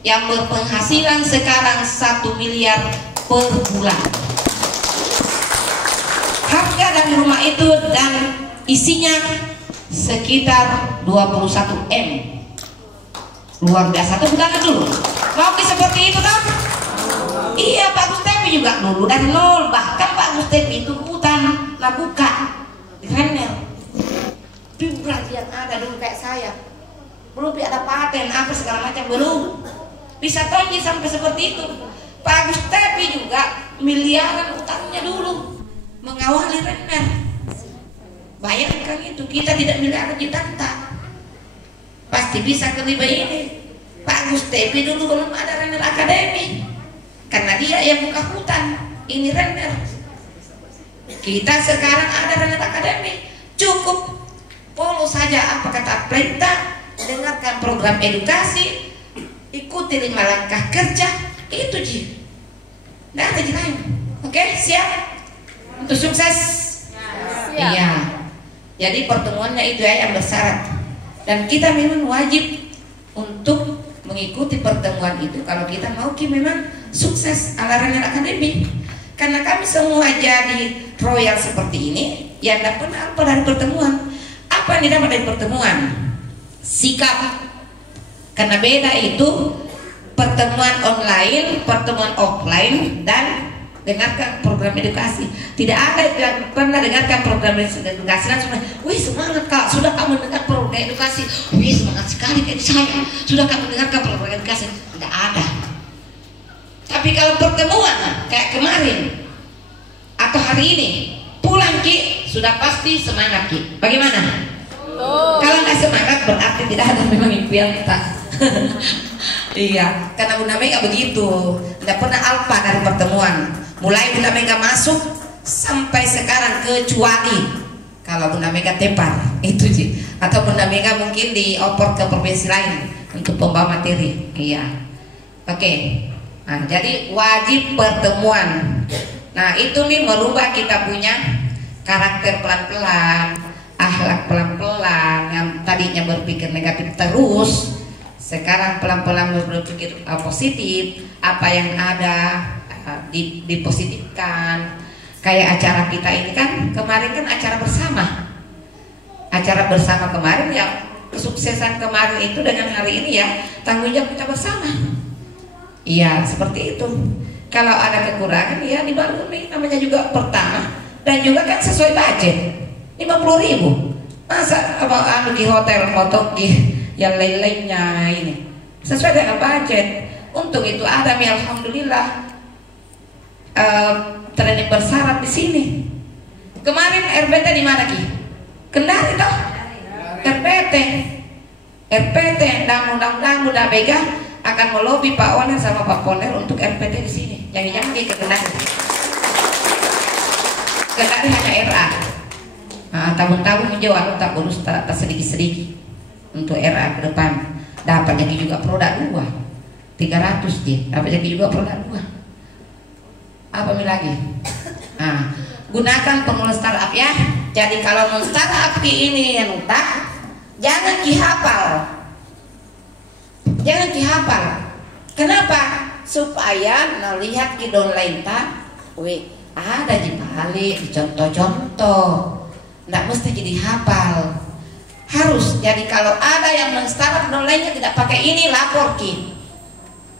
yang berpenghasilan sekarang 1 miliar per bulan. Harga dari rumah itu dan isinya sekitar 21 M. Luar biasa tuh, bukan dulu. Mau seperti itu kan? Iya Pak Agus Tepi. Tepi juga dulu dari nol, bahkan Pak Agus Tepi itu hutan lah buka di Renner. Berarti yang ada dulu kayak saya, belum ada paten apa segala macam, belum bisa tonji sampai seperti itu. Pak Agus Tepi juga miliaran utangnya dulu mengawali Renner. Bayangkan itu, kita tidak miliaran juta pasti bisa ke lebih ini. Pak Agus Tepi dulu belum ada Renner Academy, karena dia yang buka hutan ini Renner. Kita sekarang ada Renner Academy, cukup follow saja apa kata perintah, dengarkan program edukasi, ikuti 5 langkah kerja, itu Ji. Nggak ada lain. Oke, siap untuk sukses? Siap. Iya. Jadi pertemuannya itu ya yang bersyarat, dan kita memang wajib untuk mengikuti pertemuan itu kalau kita mau memang sukses ala Renner Academy. Karena kami semua jadi royal seperti ini, ya tidak pernah apa dari pertemuan. Apa yang didapat dari pertemuan? Sikap. Karena beda itu pertemuan online, pertemuan offline, dan dengarkan program edukasi. Tidak ada yang pernah dengarkan program edukasi langsung, wih semangat Kak, sudah kamu dengar program edukasi, wih semangat sekali kayak saya, sudah kamu dengarkan program edukasi. Tidak ada. Tapi kalau pertemuan kayak kemarin atau hari ini, pulang Ki, sudah pasti semangat Ki. Bagaimana? Kalau nggak semangat berarti tidak ada memang impian kita. Iya, karena Bunda Mega begitu, tidak pernah alpa dari pertemuan. Mulai Bunda Mega masuk sampai sekarang, kecuali kalau Bunda Mega tepar itu sih, atau Bunda Mega mungkin dioper ke provinsi lain untuk pembawa materi. Iya, oke. Nah, jadi wajib pertemuan. Nah itu nih merubah kita punya karakter pelan-pelan, akhlak pelan-pelan. Yang tadinya berpikir negatif terus, sekarang pelan-pelan berpikir positif. Apa yang ada dipositifkan. Kayak acara kita ini kan kemarin kan acara bersama. Acara bersama kemarin yang kesuksesan kemarin itu dengan hari ini ya tanggung jawab kita bersama. Iya seperti itu. Kalau ada kekurangan ya dibangun, namanya juga pertama, dan juga kan sesuai budget 50.000. Masa anu di hotel foto yang lain-lainnya ini sesuai dengan budget. Untuk itu ada alhamdulillah training bersyarat di sini. Kemarin RPT di mana Ki? Kendari toh? RPT dan mudah-mudahan udah Mega akan melobi Pak Waner sama Pak Poner untuk RPT di sini. Jangan-jangan dia ke Kendari. Kendari hanya RA. Nah, tahun-tahun menjauh tak urus tak sedikit-sedikit untuk RA ke depan. Dapat jadi juga produk 2 300 dia. Dapat jadi juga produk 2. Apa lagi? Nah, gunakan pemula startup ya. Jadi kalau mau startup ini yang utah, jangan dihafal. Jangan dihafal. Kenapa? Supaya melihat di online tak, wih ada di balik, di contoh-contoh. Nggak mesti jadi hafal. Harus. Jadi kalau ada yang men-startup online-nya tidak pakai ini, lapor Ki.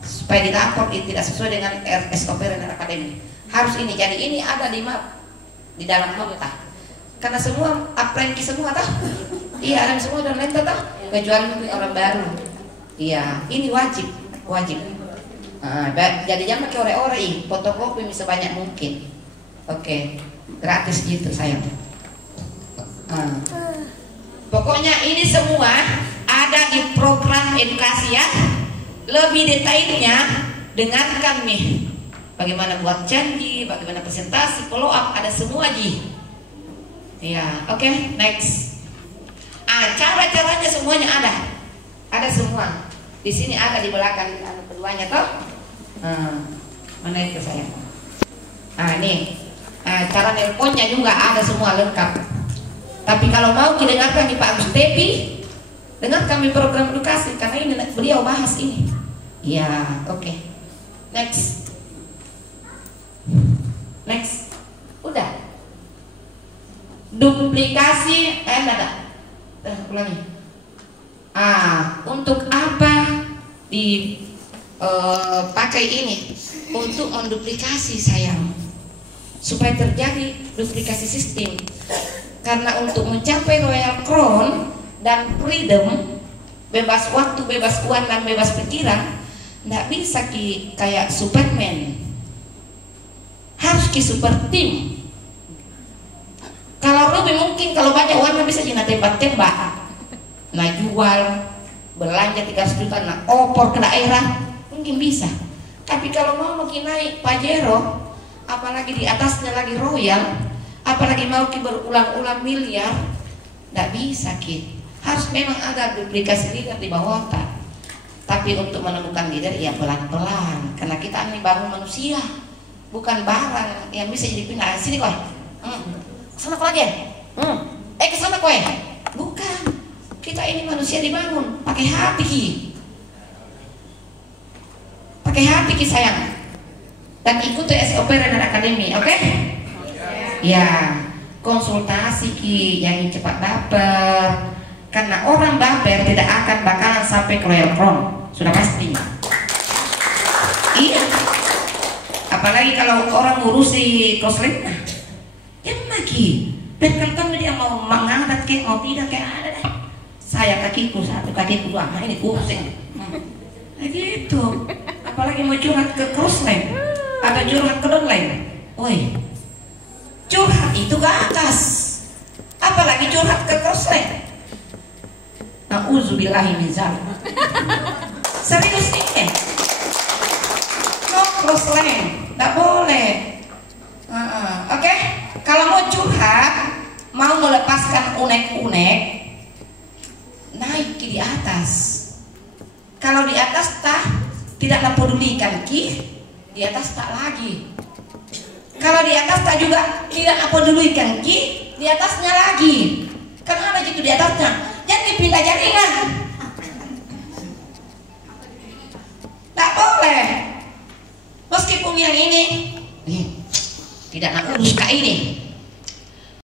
Supaya dilapor ini tidak sesuai dengan SOP Renner Academy. Harus ini. Jadi ini ada di dalam nota. Karena semua aprenki semua toh. Iya, ada semua online toh. Kecuali orang baru. Iya, ini wajib. Nah, jadi jangan pakai ore-ore, fotokopi sebanyak mungkin. Oke, gratis gitu sayang. Nah, pokoknya ini semua ada di program edukasi ya. Lebih detailnya dengarkan nih. Bagaimana buat janji, bagaimana presentasi, follow up, ada semua Ji. Ya, oke, next. Cara-caranya semuanya ada. Ada semua. Di sini ada di belakang keduanya toh. Mana itu saya? Nih. Cara nelponnya juga ada semua lengkap. Tapi kalau mau didengarkan di Pak Agus Tepi, dengarkan di program edukasi karena ini beliau bahas ini. Ya, oke. Next. Udah. Duplikasi ada. Ulangi. Untuk apa dipakai ini? untuk menduplikasi sayang, supaya terjadi duplikasi sistem. Karena untuk mencapai royal crown dan freedom, bebas waktu, bebas uang, dan bebas pikiran, nggak bisa kayak Superman, harus super team. Kalau lebih mungkin kalau banyak uang bisa jadi tembak-tembak, nah jual, belanja 300 juta, nah opor ke daerah mungkin bisa. Tapi kalau mau makin naik Pajero, apalagi di atasnya lagi royal, apalagi mau berulang-ulang miliar, nggak bisa Ki. Harus memang ada duplikasi leader di bawah otak. Tapi untuk menemukan leader ya pelan-pelan, karena kita ini bangun manusia, bukan barang yang bisa jadi pindah. Sini kau, kesana kau lagi, kesana kau, bukan. Kita ini manusia dibangun pakai hati Ki. Pakai hati Ki sayang. Dan ikuti SOP Renner Academy, oke? Ya, konsultasi Ki, jangan cepat baper. Karena orang baper tidak akan bakalan sampai ke royal crown, sudah pasti. Iya. Apalagi kalau orang ngurusi koslet, jangan lagi. Berkentang dia mau mengangkat kayak mau tidak kayak ada deh. Saya kakiku satu, kakiku dua, ini pusing. Gitu. Apalagi mau curhat ke crossline atau curhat ke downline. Woi, curhat itu ke atas, apalagi curhat ke crossline. Na'udzubillahi min dzalik. Serius nih, no crossline, nggak boleh. Oke? Kalau mau curhat, mau melepaskan unek-unek, naik di atas. Kalau di atas tidak mempedulikan Ki, di atas tak lagi. Kalau di atas tak juga tidak mempedulikan Ki, di atasnya lagi. Kan ada gitu di atasnya. Jangan dipindah jaringan. Tak boleh. Meskipun yang ini tidak nak urus kak ini,